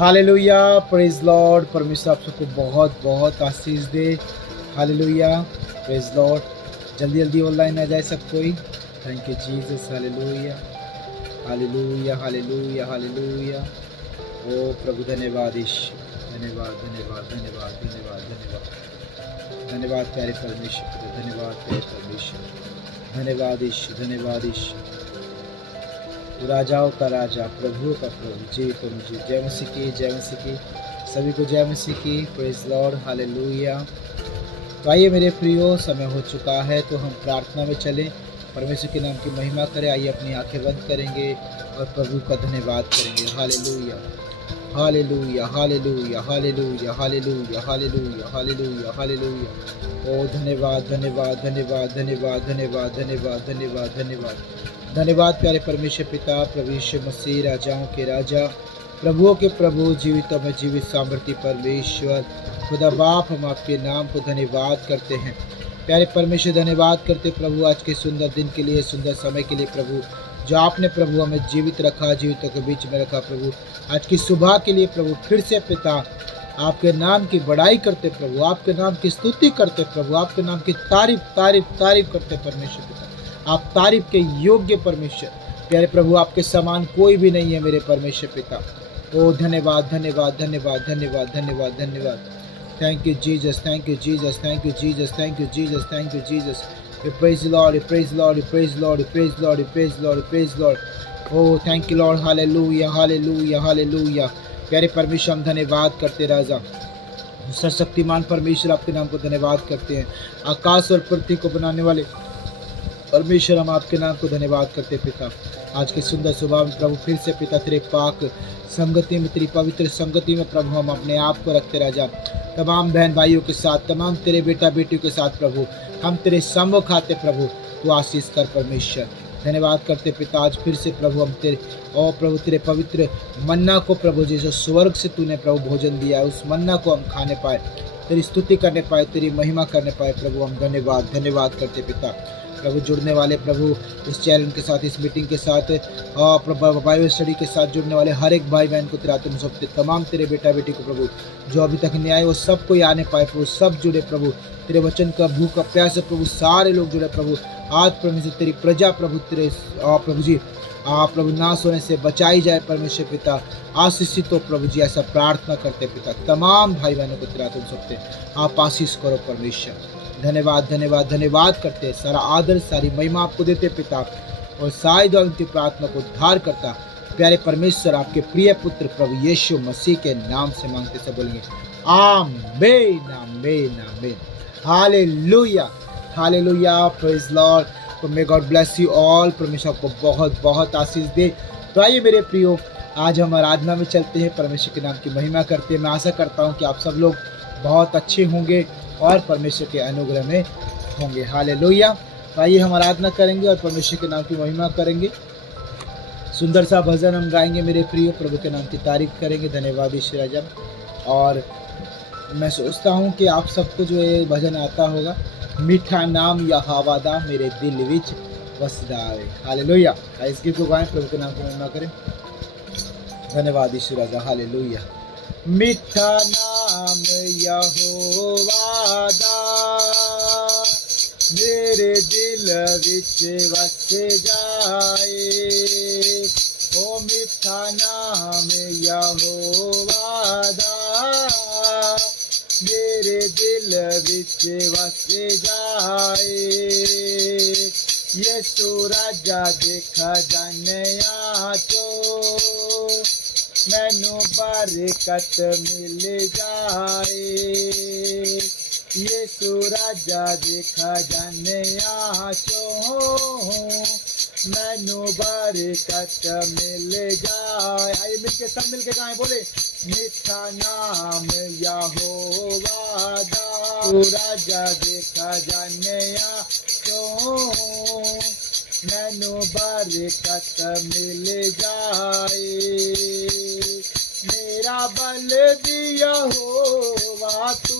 Hallelujah, praise Lord. परमेश्वर आप सबको बहुत बहुत आशीष दे। Hallelujah, praise Lord. जल्दी जल्दी ऑनलाइन आ जाए सब कोई। Thank you Jesus. Hallelujah, hallelujah, hallelujah, hallelujah. ओ प्रभु धन्यवाद ईश्वर, धन्यवाद धन्यवाद धन्यवाद धन्यवाद धन्यवाद धन्यवाद प्यारे परमेश्वर, धन्यवाद प्यारे परमेश्वर, धन्यवाद ईश्वर, धन्यवाद ईश्वर। राजाओं का राजा, प्रभुओं का प्रभु, जी तो मुझे जय मसीह की, जय मसीह की। सभी को जय मसीह की। Praise Lord, hallelujah. तो आइए मेरे प्रियो, समय हो चुका है तो हम प्रार्थना में चलें, परमेश्वर के नाम की महिमा करें। आइए अपनी आंखें बंद करेंगे और प्रभु का धन्यवाद करेंगे। Hallelujah, hallelujah, hallelujah, hallelujah, hallelujah, hallelujah, hallelujah, hallelujah. ओ धन्यवाद धन्यवाद धन्यवाद धन्यवाद धन्यवाद धन्यवाद धन्यवाद धन्यवाद धन्यवाद प्यारे परमेश्वर पिता, प्रभु यीशु मसीह, राजाओं के राजा, प्रभुओं के प्रभु, जीवितों में जीवित सामर्थ्य परमेश्वर खुदा बाप, हम आपके नाम को धन्यवाद करते हैं प्यारे परमेश्वर। धन्यवाद करते प्रभु आज के सुंदर दिन के लिए, सुंदर समय के लिए प्रभु, जो आपने प्रभु हमें जीवित रखा, जीवितों के बीच में रखा प्रभु। आज की सुबह के लिए प्रभु फिर से पिता आपके नाम की बड़ाई करते प्रभु, आपके नाम की स्तुति करते प्रभु, आपके नाम की तारीफ तारीफ तारीफ करते परमेश्वर पिता। आप तारीफ के योग्य परमेश्वर प्यारे प्रभु, आपके समान कोई भी नहीं है मेरे परमेश्वर पिता। ओ धन्यवाद धन्यवाद धन्यवाद धन्यवाद धन्यवाद धन्यवाद। Thank you Jesus, thank you Jesus, thank you Jesus, thank you Jesus, thank you Jesus. We praise the Lord, we praise the Lord, we praise the Lord, we praise the Lord, we praise the Lord, we praise the Lord. Oh, thank you Lord, hallelujah, hallelujah, hallelujah. प्यारे परमेश्वर हम धन्यवाद करते राजा, सर्वशक्तिमान परमेश्वर आपके नाम को धन्यवाद करते हैं। आकाश और पृथ्वी को बनाने वाले परमेश्वर हम आपके नाम को धन्यवाद करते पिता। आज की सुंदर सुबह में प्रभु फिर से पिता तेरे पाक संगति में, तेरी पवित्र संगति में प्रभु हम अपने आप को रखते राजा। तमाम बहन भाइयों के साथ, तमाम तेरे बेटा बेटियों के साथ प्रभु हम तेरे सम्मुख आते प्रभु, तू आशीष कर परमेश्वर। धन्यवाद करते पिता आज फिर से प्रभु हम तेरे और प्रभु तेरे पवित्र मन्ना को प्रभु जी जो स्वर्ग से तूने प्रभु भोजन दिया है, उस मन्ना को हम खाने पाए, तेरी स्तुति करने पाए, तेरी महिमा करने पाए प्रभु। हम धन्यवाद धन्यवाद करते पिता। प्रभु जुड़ने वाले प्रभु इस चैनल के साथ, इस मीटिंग के साथ और प्रभु बाइबल स्टडी के साथ जुड़ने वाले हर एक भाई बहन को तेरा तुम सौंपते, तमाम तेरे बेटा बेटी को प्रभु जो अभी तक नहीं आए वो सब कोई आने पाए प्रभु, सब जुड़े प्रभु। तेरे वचन का भूख का प्यास है प्रभु, सारे लोग जुड़े प्रभु। आज परमेश्वर तेरी प्रजा प्रभु तेरे प्रभु जी प्रभु नाश होने से बचाई जाए परमेश्वर पिता, आशीषित हो प्रभु जी, ऐसा प्रार्थना करते पिता। तमाम भाई बहनों को तेरा तुम सौंपते, आप आशीष करो परमेश्वर। धन्यवाद धन्यवाद धन्यवाद करते, सारा आदर सारी महिमा आपको देते पिता, और सारी दुआ प्रार्थना को उद्धार करता प्यारे परमेश्वर आपके प्रिय पुत्र प्रभु यीशु मसीह के नाम से मांगते, सब बोलेंगे आमीन आमीन आमीन। Hallelujah hallelujah, praise Lord. तो may God bless you all, परमेश्वर आपको बहुत बहुत आशीष दे। तो आइए मेरे प्रियो, आज हम आराधना में चलते हैं, परमेश्वर के नाम की महिमा करते हैं। मैं आशा करता हूँ कि आप सब लोग बहुत अच्छे होंगे और परमेश्वर के अनुग्रह में होंगे। हालेलुया। तो आइए हम आराधना करेंगे और परमेश्वर के नाम की महिमा करेंगे। सुंदर सा भजन हम गाएंगे मेरे प्रियो, प्रभु के नाम की तारीफ करेंगे। धन्यवाद ईश्वर राजा। और मैं सोचता हूँ कि आप सबको जो ये भजन आता होगा, मीठा नाम यहोवा दा मेरे दिल विच वसदा है। हालेलुया। इस गीत को गाएं, प्रभु के नाम की महिमा करें। धन्यवाद ईश्वर राजा। हालेलुया। मीठा नाम यहोवा दा मेरे दिल विच वस जाए, ओ मीठा नाम यहोवा दा मेरे दिल विच वस जाए। यीशु राजा देखा जानिया चो मैनू बरकत मिल जाए। यीशु राजा देखा जानिया चो मैनू बरकत मिल जाए। आइए मिलके सब मिलके गाएं, बोले मीठा नाम यहोवा दा राजा देखा जानिया चो मैनू बरकत मिल जाए। मेरा बल दिया होवा तू,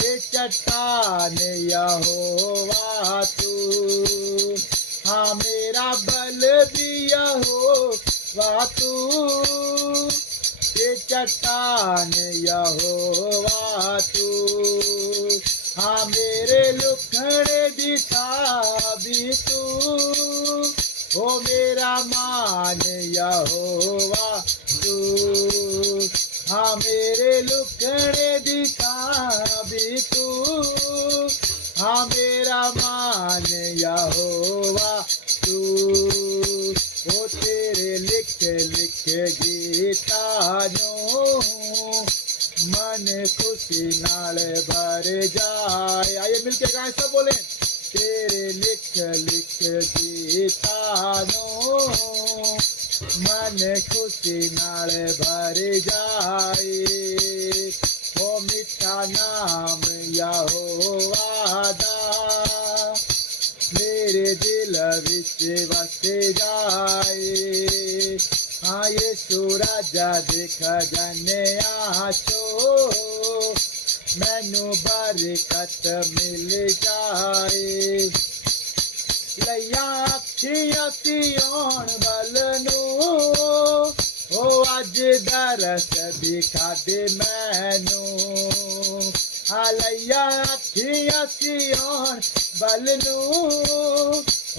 ये चट्टान यहोवा तू, हाँ मेरा बल दिया होवा तू, चट्टान यहोवा तू, हाँ मेरे लुखड़े दिखा भी तू, ओ मेरा मान यहोवा तू, हाँ मेरे लुखड़े दिखा भी तू, हाँ मेरा मान यहोवा तू, ओ तेरे लिख लिख गीतानो मन खुशी नाल भर जाए। आइए मिलके गाएं, सब बोले तेरे लिख लिख गीतानो मन खुशी नाल भर जाए, ओ मिठा नाम यहोवा दा मेरे दिल विच वस जाए, हाँ यीशु राजा दिख जाने आचो मैनू बरकत मिल जाए, लैया अखियां सियोन बलनू, ओ अज दरस दिखा दे मैनू, हाँ लैया अखियां सियोन बलनू,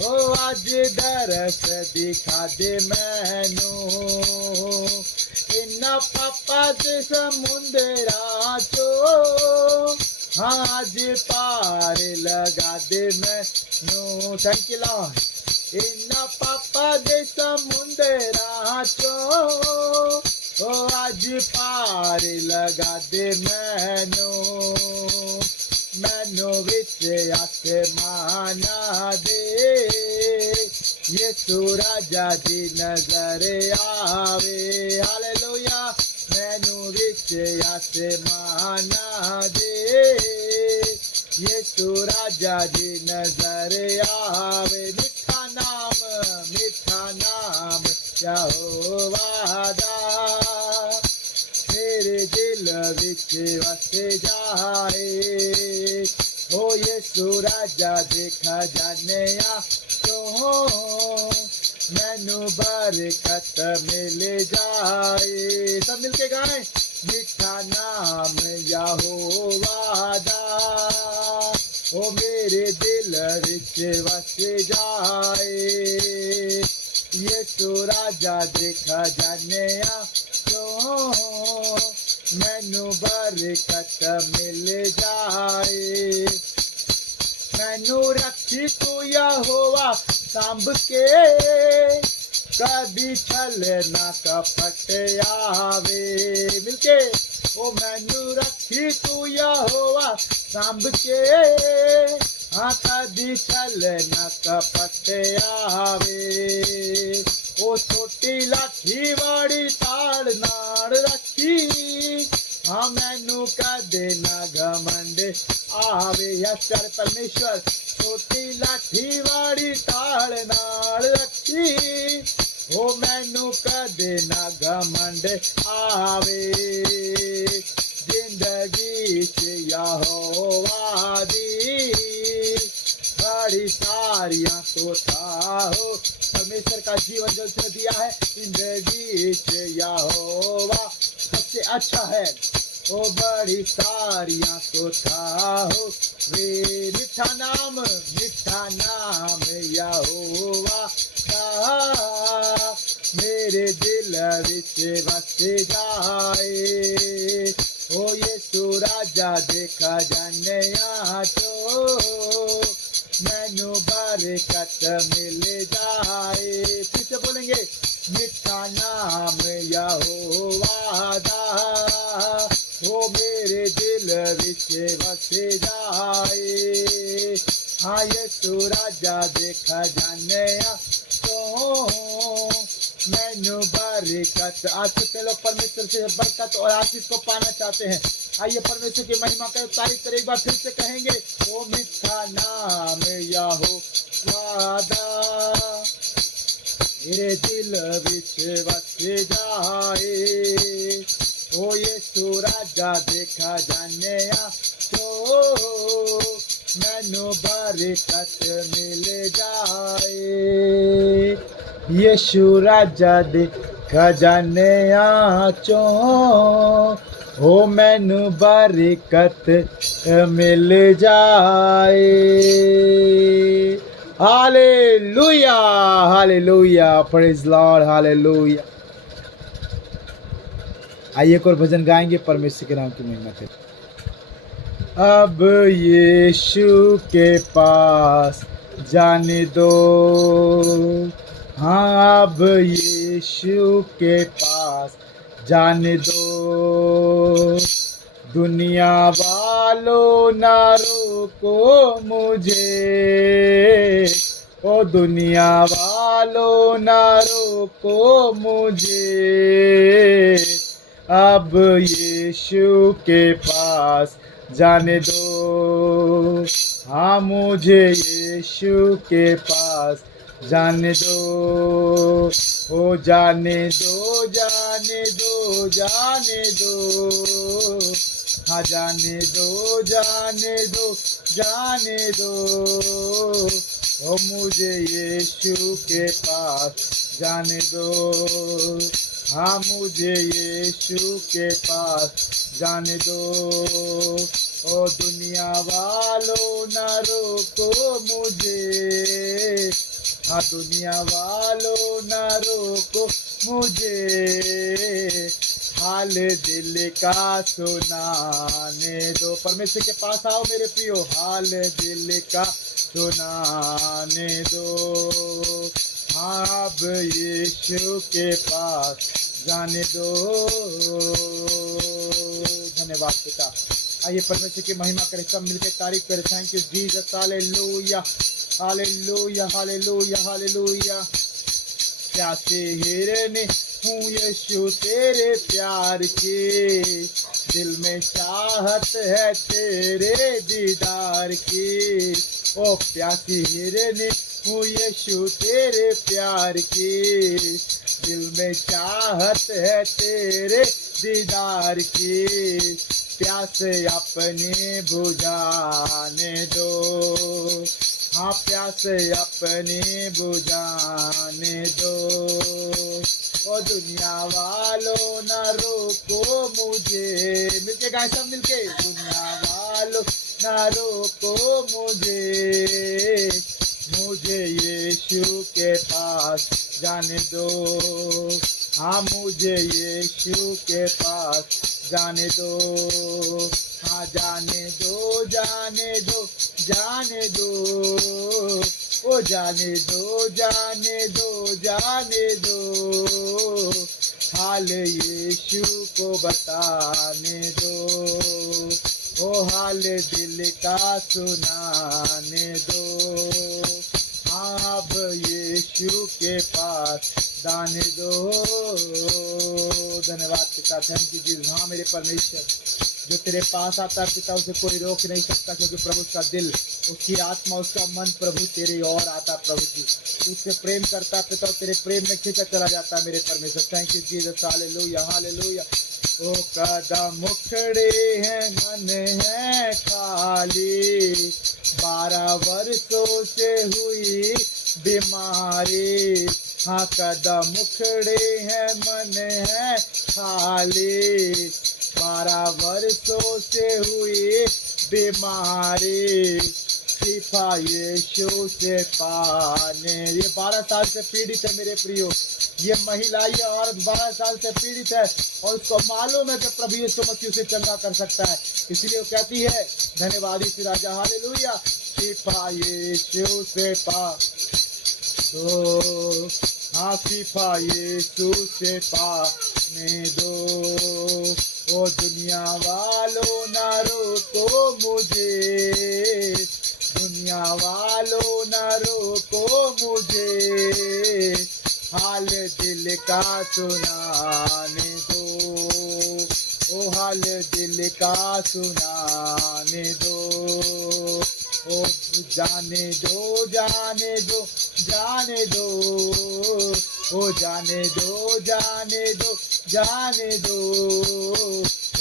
ओ अज दरस दिखा दे मैनू, इन्ना पापा दे समुंदरा चो, हाँ अज पार लगा दे मैनू। Thank you Lord. इन्ना पापा दे समुंदरा चो, ओ अज पार लगा दे मैनू, मैनू विच आसमाना दे यीशु राजा दी नजर आवे, हालेलुया, मैनू विच आसमाना दे यीशु राजा दी नजर आवे, मिठा नाम यहोवा दा मेरे दिल विच वस जाए, ओ यीशु राजा देखा जाने तो मैनू बरकत मिल जाए। सब मिलके गाएं, मिठा नाम यहोवा दा ओ मेरे दिल विच वस जाए, यीशु राजा देखा जाने तो मैनू बरकत मिल जाए, मैनू रखी तू यहोवा सांभ के कभी छल ना कपट आवे, मिलके ओ मैनू रखी तू यहोवा सांभ के, हाँ कभी छल ना कपट आवे, ओ छोटी लाठी वाड़ी ताड़ नाड़ रखी, हाँ मैनू कदे ना घमंड आवे। यस परमेश्वर, छोटी लाठी वाड़ी ताड़ नाड़ रखी, ओ मैनू कदे ना घमंड आवे, जिंदगी च यहोवा दी बड़ी सारियां तो था हो, परमेश्वर का जीवन जल से दिया है, जिंदगी च यहोवा सबसे अच्छा है, ओ बड़ी सारियां तो था हो, वे मिठा नाम यहोवा का मेरे दिल विच वस जाए, ओ यीशु राजा देखा जाने तो मैनू बरकत मिल जाए। फिर से बोलेंगे, मिठा नाम यहोवा दा ओ मेरे दिल विच वस जाए, हाँ यीशु राजा देखा जाने तो मैनू बरकत। आज कितने लोग परमेश्वर से बरकत और आशीष को पाना चाहते हैं? आइए परमेश्वर की महिमा का तारीफ करें, एक बार फिर से कहेंगे, ओ मिठा नाम यहोवा दा मेरे दिल विच वस जाए, ओ यीशु राजा देखा जाने तो मैनू बरकत मिल जाए, यीशु राजा दे खजाने आचो हो मैनू बरकत मिल जाए। Hallelujah, hallelujah, praise Lord, hallelujah. आइए एक और भजन गाएंगे, परमेश्वर के नाम की महिमा करें। अब यीशु के पास जाने दो, हाँ अब यीशु के पास जाने दो। दुनिया वालों ना रोको मुझे, ओ दुनिया वालों ना रोको मुझे। अब यीशु के पास जाने दो, हाँ मुझे यीशु के पास जाने दो। ओ जाने दो, जाने दो, जाने दो, हाँ जाने दो, जाने दो, जाने दो। ओ मुझे यीशु के पास जाने दो, हाँ मुझे यीशु के पास जाने दो। ओ दुनिया वालों ना रोको मुझे, हाँ दुनिया वालों ना रोको मुझे। हाल दिल का सुनाने दो। परमेश्वर के पास आओ मेरे प्रियो, हाल दिल का सुनाने दो। हाँ अब यीशु के पास जाने दो। धन्यवाद पिता। आइए परमेश्वर की महिमा करें, सब मिलकर तारीफ करें। Thank you Jesus, hallelujah, hallelujah, hallelujah, hallelujah. प्यासे हिरने हूँ यीशु तेरे प्यार की, दिल में चाहत है तेरे दीदार की। ओ प्यासी हिरने हूँ यीशु तेरे प्यार की, दिल में चाहत है तेरे दीदार की। प्यास अपने बुझाने दो, हाँ प्यास अपने बुझाने दो। ओ दुनिया वालों ना रोको मुझे, मिलके गाएं सब मिलके। दुनिया वालों ना रोको मुझे, मुझे यीशु के पास जाने दो, हाँ मुझे यीशु के पास जाने दो। हाँ जाने दो, जाने दो, जाने दो, ओ जाने दो, जाने दो, जाने दो। हाल यीशु को बताने दो, ओ हाल दिल का सुनाने दो। हाँ अब यीशु के पास जाने दो। धन्यवाद पिता, थैंक यू जीसस। हाँ मेरे परमेश्वर, जो तेरे पास आता है पिता उसे कोई रोक नहीं सकता, क्योंकि प्रभु उसका दिल, उसकी आत्मा, उसका मन प्रभु तेरे ओर आता प्रभु जी। तू उससे प्रेम करता है पिता, तेरे प्रेम में खींचा चला जाता है मेरे परमेश्वर। Thank you Jesus, hallelujah, hallelujah. ओ कदम मुखड़े हैं, मन है खाली, 12 वर्षों से हुई बीमारी। हाँ कदम मुखड़े हैं, मन है खाली, 12 वर्षों से हुई बीमारी। शिफा यीशु से पाने, ये 12 साल से पीड़ित है मेरे प्रियो, ये महिला, ये औरत 12 साल से पीड़ित है, और उसको मालूम है कि प्रभु यीशु मसीह उसे चंगा कर सकता है। इसलिए वो कहती है, धन्यवाद यीशु राजा, हालेलुया। शिफा यीशु से पा दो, हाँ शिफा यीशु से पाने दो। ओ दुनिया वालों ना रोको मुझे, दुनिया वालों ना रोको मुझे। हाल दिल का सुनाने दो, ओ हाल दिल का सुनाने दो। ओ जाने दो, जाने दो, जाने दो, ओ जाने दो, जाने दो, जाने दो।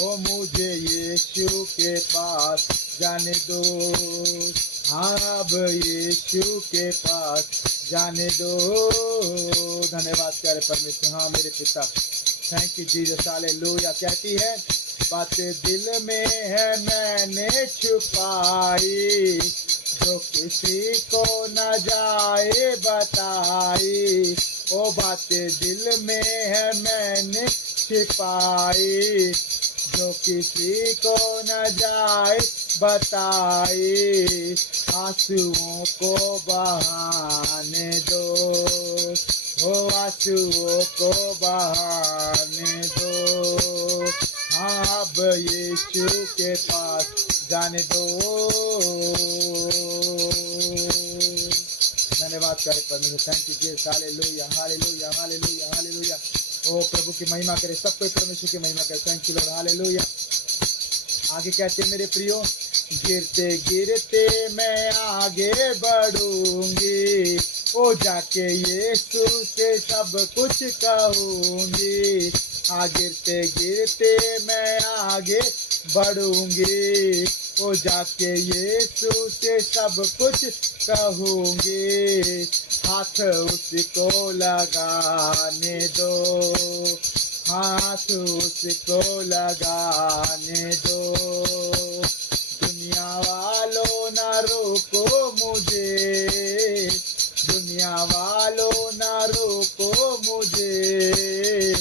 ओ मुझे यीशु के पास जाने दो। अब यीशु के पास जाने दो। धन्यवाद प्यारे परमेश्वर। हाँ मेरे पिता, थैंक यू जीसस, हालेलुया। कहती है बातें दिल में है मैंने छुपाई, जो किसी को न जाए बताई। ओ बातें दिल में है मैंने छिपाई, जो किसी को न जाए बताई। आंसुओं को बहाने दो, ओ आंसुओं को बहाने दो। हाँ अब यीशु के पास जाने दो। धन्यवाद करे परमेश्वर, thank you Jesus, hallelujah hallelujah hallelujah hallelujah. ओ प्रभु की महिमा करे, सब कोई परमेश्वर की महिमा करे। Thank you Lord, hallelujah. आगे कहते मेरे प्रियो, गिरते गिरते मैं आगे बढ़ूंगी, ओ जाके यीशु से सब कुछ कहूंगी। हाँ गिरते गिरते मैं आगे बढ़ूंगी, ओ जाके यीशु से सब कुछ कहूंगी। हाथ उसको लगाने दो, हाथ उसको लगाने दो। दुनिया वालों ना रोको मुझे, दुनिया वालों ना रोको मुझे।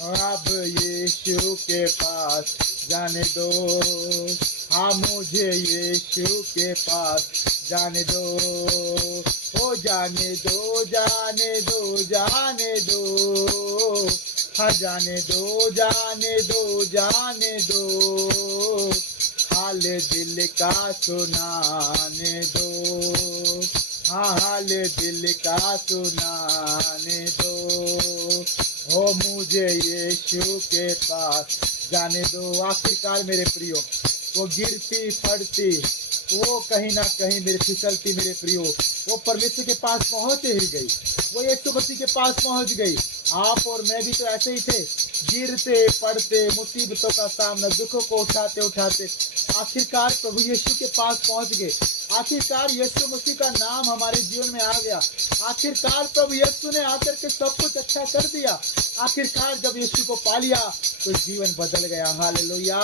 अब यीशु के पास जाने दो। हाँ मुझे यीशु के पास जाने दो। ओ जाने दो जाने दो जाने दो। हाँ जाने दो जाने दो जाने दो। हाल दिल का सुनाने दो, हाँ हाल दिल का सुनाने दो। हो मुझे यीशु के पास जाने दो। आखिरकार मेरे प्रियो, वो गिरती पड़ती, वो कहीं ना कहीं मेरे फिसलती मेरे प्रियो, वो परमेश्वर के पास पहुंच ही गई, वो यीशु मसीह के पास पहुंच गई। आप और मैं भी तो ऐसे ही थे, गिरते पड़ते, मुसीबतों का सामना, दुखों को उठाते उठाते आखिरकार प्रभु यीशु के पास पहुंच गए। आखिरकार यीशु मसीह का नाम हमारे जीवन में आ गया। आखिरकार प्रभु यीशु ने आकर के सब कुछ अच्छा कर दिया। आखिरकार जब यीशु को पा लिया तो जीवन बदल गया। हालेलुया।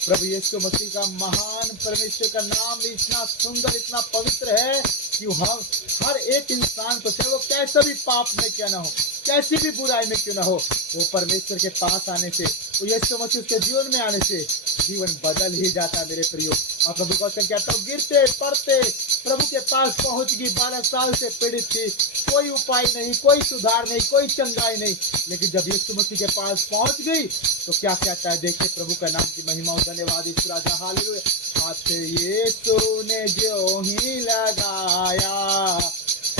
प्रभु यीशु मसीह का महान परमेश्वर का नाम भी इतना सुंदर, इतना पवित्र है कि हम हर एक इंसान को, चाहे वो कैसा भी पाप में क्यों ना हो, कैसी भी बुराई में क्यों ना हो, वो परमेश्वर के पास आने से, वो यीशु मसीह उसके जीवन में आने से जीवन बदल ही जाता है मेरे प्रियो। और प्रभु का वचन कहता है, गिरते पड़ते प्रभु के पास पहुंच गई। 12 साल से पीड़ित थी, कोई उपाय नहीं, कोई सुधार नहीं, कोई चंगाई नहीं, लेकिन जब यीशु मसीह के पास पहुंच गई तो क्या कहता है, देखिए प्रभु का नाम की महिमा। धन्यवाद यीशु राजा, हालेलुया। हाथ यीशु ने जो ही लगाया,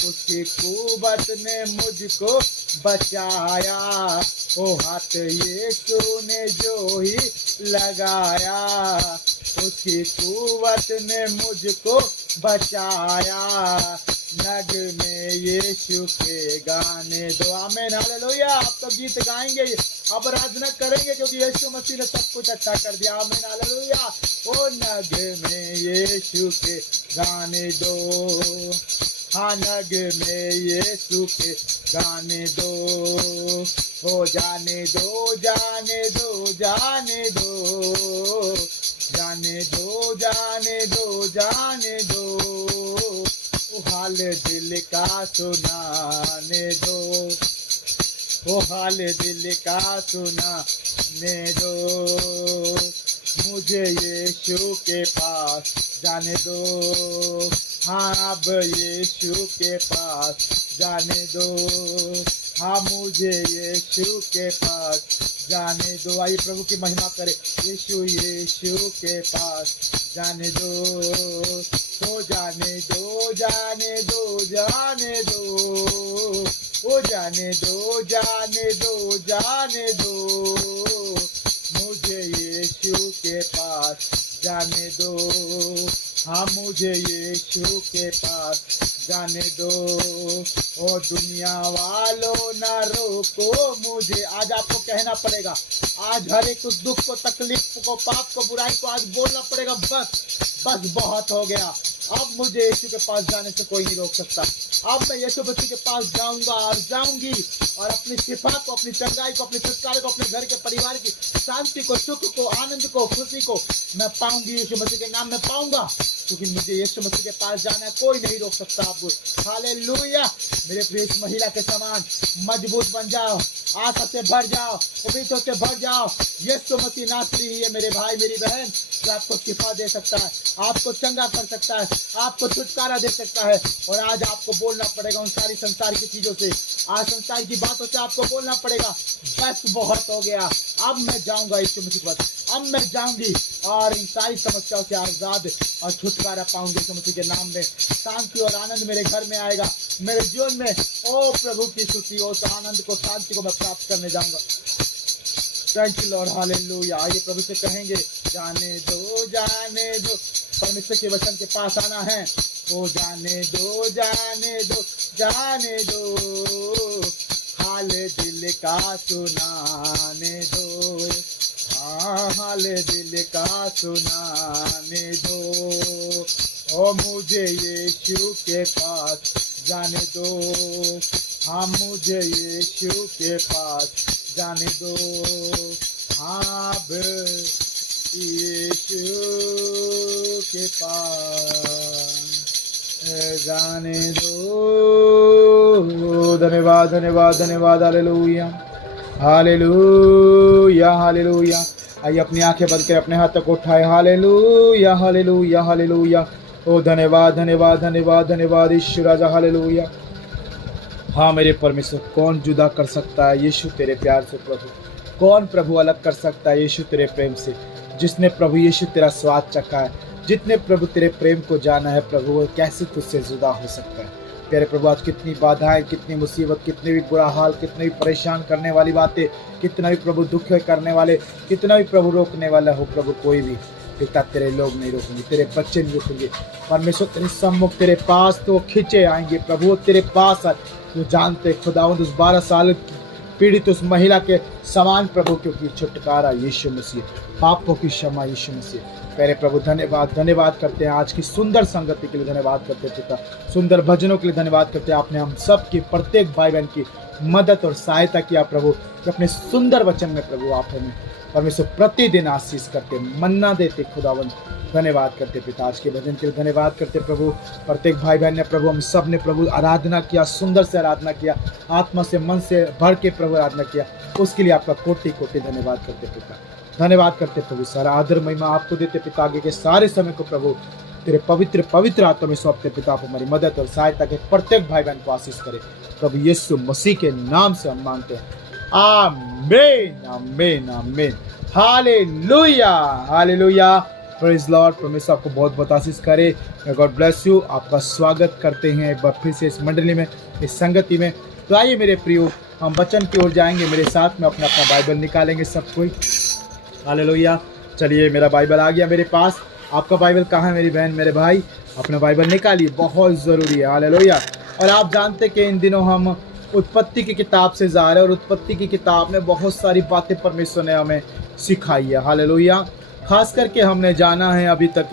उसकी कुवत ने मुझको बचाया। ओ हाथ यीशु ने जो ही लगाया, उसकी कुवत ने मुझको बचाया। नग में यीशु के गाने दो। आमीन, हालेलुया। आप तो गीत गाएंगे, अब आराधना करेंगे, क्योंकि यीशु मसीह ने सब कुछ अच्छा कर दिया। आमीन, हालेलुया। ओ नग में यीशु के गाने दो, हाँ नग में यीशु के गाने दो। हो जाने दो जाने दो जाने दो, जाने दो जाने दो जाने दो। ओ हाल दिल का सुनाने दो, ओ हाल दिल का सुनाने दो। मुझे यीशु के पास जाने दो। हाँ अब यीशु के पास जाने दो। हाँ मुझे यीशु के पास जाने दो। आइए प्रभु की महिमा करे। यीशु यीशु के पास जाने दो। तो जाने दो जाने दो जाने दो। ओ जाने दो जाने दो जाने दो। मुझे यीशु के पास जाने दो। हाँ मुझे यीशु के पास जाने दो। ओ दुनिया वालों ना रोको मुझे। आज आपको कहना पड़ेगा, आज हर एक उस दुख को, तकलीफ को, पाप को, बुराई को आज बोलना पड़ेगा, बस बस बहुत हो गया। अब मुझे यीशु के पास जाने से कोई नहीं रोक सकता। अब मैं यीशु मसीह के पास जाऊंगा और जाऊंगी और अपनी शिफा को, अपनी चंगाई को, अपने छुटकारे को, अपने घर के परिवार की शांति को, सुख को, आनंद को, खुशी को मैं पाऊंगी, यीशु मसीह के नाम में पाऊंगा, क्योंकि मुझे यीशु मसीह के पास जाना है, कोई नहीं रोक सकता। अब हालेलुया। मेरे प्रिय इस महिला के समान मजबूत बन जाओ, आशा से भर जाओ, उम्मीदों से भर जाओ। यीशु मसीह नासरी ही है मेरे भाई मेरी बहन, जो आपको शिफा दे सकता है, आपको चंगा कर सकता है, आपको छुटकारा दे सकता है। और आज आपको बोलना पड़ेगा उन सारी संसार की चीजों से, आज संसार की बातों से आपको बोलना पड़ेगा, बस बहुत हो गया, अब मैं जाऊंगा यीशु मसीह के पास, अब मैं जाऊंगी और इन सारी समस्याओं से आजाद और छुटकारा पाऊंगी। यीशु मसीह के नाम में शांति और आनंद मेरे घर में आएगा, मेरे जीवन में। ओ प्रभु की स्तुति, उस आनंद को, शांति को मैं प्राप्त करने जाऊंगा। Thank you Lord, hallelujah. आइए प्रभु से कहेंगे, जाने दो, जाने दो। परमेश्वर के वचन के पास आना है। ओ जाने दो, जाने दो, जाने दो, हाल दिल का सुनाने दो, हाँ हाल दिल का सुनाने दो। ओ मुझे यीशु के पास जाने दो, हाँ मुझे यीशु के पास जाने दो, हाँ अब यीशु के पास जाने दो। धन्यवाद धन्यवाद धन्यवाद, हालेलुया हालेलुया हालेलुया। आइए अपनी आंखें बंद कर अपने हाथ तक उठाए, हालेलुया हालेलुया हालेलुया। ओ धन्यवाद धन्यवाद धन्यवाद धन्यवाद यीशु राजा, हालेलुया। हाँ मेरे परमेश्वर, कौन जुदा कर सकता है यीशु तेरे प्यार से प्रभु? कौन प्रभु अलग कर सकता है यीशु तेरे प्रेम से? जिसने प्रभु यीशु तेरा स्वाद चखा है, जितने प्रभु तेरे प्रेम को जाना है प्रभु, वो कैसे तुझसे जुदा हो सकता है? प्यारे प्रभु, आज कितनी बाधाएं, कितनी मुसीबत, कितने भी बुरा हाल, कितने भी परेशान करने वाली बातें, कितना भी प्रभु दुख करने वाले, कितना भी प्रभु रोकने वाला हो प्रभु, कोई भी पिता तेरे लोग नहीं रोकेंगे, तेरे बच्चे नहीं रोकेंगे। परमेश्वर तेरे सम्मुख, तेरे पास तो खींचे आएंगे प्रभु, तेरे पास जो जानते खुदावंद उस 12 साल पीड़ित उस महिला के समान प्रभु, क्योंकि छुटकारा यीशु मसीह, पापों की क्षमा यीशु मसीह। प्यारे प्रभु धन्यवाद धन्यवाद करते हैं आज की सुंदर संगति के लिए, धन्यवाद करते हैं पिता, सुंदर भजनों के लिए धन्यवाद करते हैं। आपने हम सब की, प्रत्येक भाई बहन की मदद और सहायता किया प्रभु, कि अपने सुंदर वचन में प्रभु आप हमें परमेश्वर प्रतिदिन आशीष करते, मन्ना देते खुदावंद। धन्यवाद करते पिता, आज के भजन के लिए धन्यवाद करते प्रभु। प्रत्येक भाई बहन ने प्रभु, हम सब ने प्रभु आराधना किया, सुंदर से आराधना किया, आत्मा से मन से भर के प्रभु आराधना किया, उसके लिए आपका कोटि कोटि धन्यवाद करते पिता। धन्यवाद करते प्रभु, सारा आदर महिमा आपको देते पिता। आगे के सारे समय को प्रभु तेरे पवित्र पवित्र आत्मा में सौंपते पिता। आप हमारी मदद और सहायता के प्रत्येक भाई बहन को आशीष करे प्रभु, यीशु मसीह के नाम से हम मांगते हैं, आमीन आमीन आमीन। Hallelujah hallelujah, praise Lord. परमेश्वर आपको बहुत बहुत आशीष करे, गॉड ब्लेस यू। आपका स्वागत करते हैं एक बार फिर से इस मंडली में, इस संगति में। तो आइए मेरे प्रियो, हम वचन की ओर जाएंगे, मेरे साथ में अपना अपना बाइबल निकालेंगे सब कोई। हालेलुया। चलिए, मेरा बाइबल आ गया मेरे पास। आपका बाइबल कहाँ है मेरी बहन मेरे भाई? अपना बाइबल निकालिए, बहुत ज़रूरी है। हालेलुया। और आप जानते कि इन दिनों हम उत्पत्ति की किताब से जा रहे हैं, और उत्पत्ति की किताब में बहुत सारी बातें परमेश्वर ने हमें सिखाई है। हालेलुया। खास करके हमने जाना है अभी तक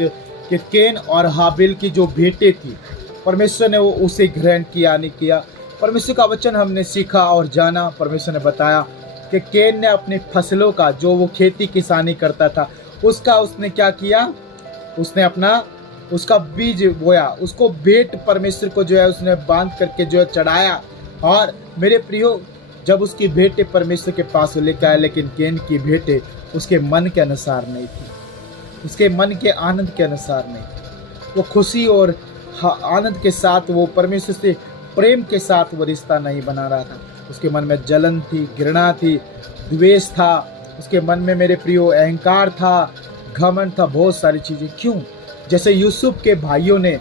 कि केन और हाबिल की जो भेंटें थी, परमेश्वर ने वो उसे ग्रहण किया नहीं किया। परमेश्वर का वचन हमने सीखा और जाना। परमेश्वर ने बताया कि केन ने अपनी फसलों का, जो वो खेती किसानी करता था, उसका उसने क्या किया, उसने अपना उसका बीज बोया, उसको भेंट परमेश्वर को जो है उसने बांध करके जो है चढ़ाया। और मेरे प्रियो, जब उसकी भेंटें परमेश्वर के पास लेकर आए, लेकिन केन की भेंटें उसके मन के अनुसार नहीं थी, उसके मन के आनंद के अनुसार नहीं थी। वो खुशी और आनंद के साथ, वो परमेश्वर से प्रेम के साथ वो रिश्ता नहीं बना रहा था। उसके मन में जलन थी, घृणा थी, द्वेष था, उसके मन में मेरे प्रियो अहंकार था, घमंड था, बहुत सारी चीज़ें। क्यों? जैसे यूसुफ के भाइयों ने,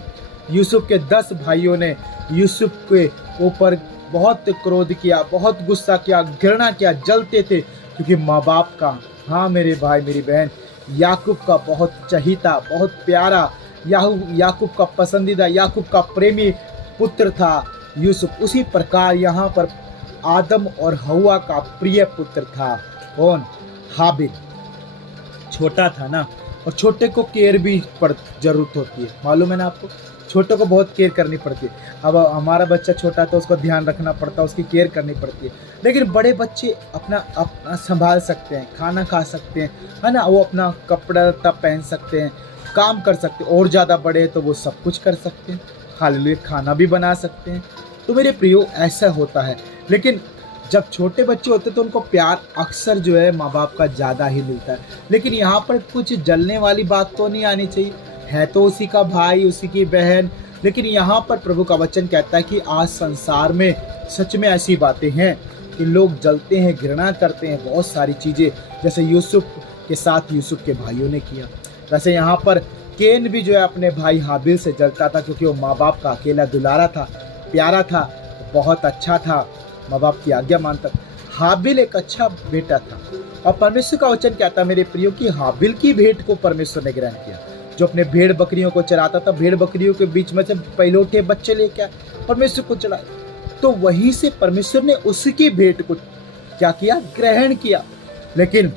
यूसुफ के 10 भाइयों ने यूसुफ के ऊपर बहुत क्रोध किया, बहुत गुस्सा किया, घृणा किया, जलते थे, क्योंकि माँ बाप का, हाँ मेरे भाई मेरी बहन, याकूब का बहुत चहीता, बहुत प्यारा, याकूब का पसंदीदा, याकूब का प्रेमी पुत्र था यूसुफ। उसी प्रकार यहाँ पर आदम और हव्वा का प्रिय पुत्र था कौन? हाबिल। छोटा था ना, और छोटे को केयर भी ज़रूरत होती है, मालूम है ना आपको। छोटे को बहुत केयर करनी पड़ती है। अब हमारा बच्चा छोटा है तो उसको ध्यान रखना पड़ता है, उसकी केयर करनी पड़ती है। लेकिन बड़े बच्चे अपना संभाल सकते हैं, खाना खा सकते हैं, है ना, वो अपना कपड़ा लत्ता पहन सकते हैं, काम कर सकते हैं। और ज़्यादा बड़े हैं तो वो सब कुछ कर सकते हैं, हालेलुया, खाना भी बना सकते हैं। तो मेरे प्रियो ऐसा होता है। लेकिन जब छोटे बच्चे होते हैं तो उनको प्यार अक्सर जो है माँ बाप का ज़्यादा ही मिलता है। लेकिन यहाँ पर कुछ जलने वाली बात तो नहीं आनी चाहिए, है तो उसी का भाई, उसी की बहन। लेकिन यहाँ पर प्रभु का वचन कहता है कि आज संसार में सच में ऐसी बातें हैं कि लोग जलते हैं, घृणा करते हैं बहुत सारी चीज़ें, जैसे यूसुफ के साथ यूसुफ के भाइयों ने किया। वैसे यहाँ पर केन भी जो है अपने भाई हाबिल से जलता था, क्योंकि वो माँ बाप का अकेला दुलारा था, प्यारा था, बहुत अच्छा था, माँ बाप की आज्ञा मानता था। हाबिल एक अच्छा बेटा था। और परमेश्वर का वचन कहता है मेरे प्रियो कि हाबिल की भेंट को परमेश्वर ने ग्रहण किया। जो अपने भेड़ बकरियों को चराता था, भेड़ बकरियों के बीच में से पहलौठे बच्चे लेके आए, परमेश्वर को चढ़ाए, तो वहीं से परमेश्वर ने उसकी भेंट को क्या किया, ग्रहण किया। लेकिन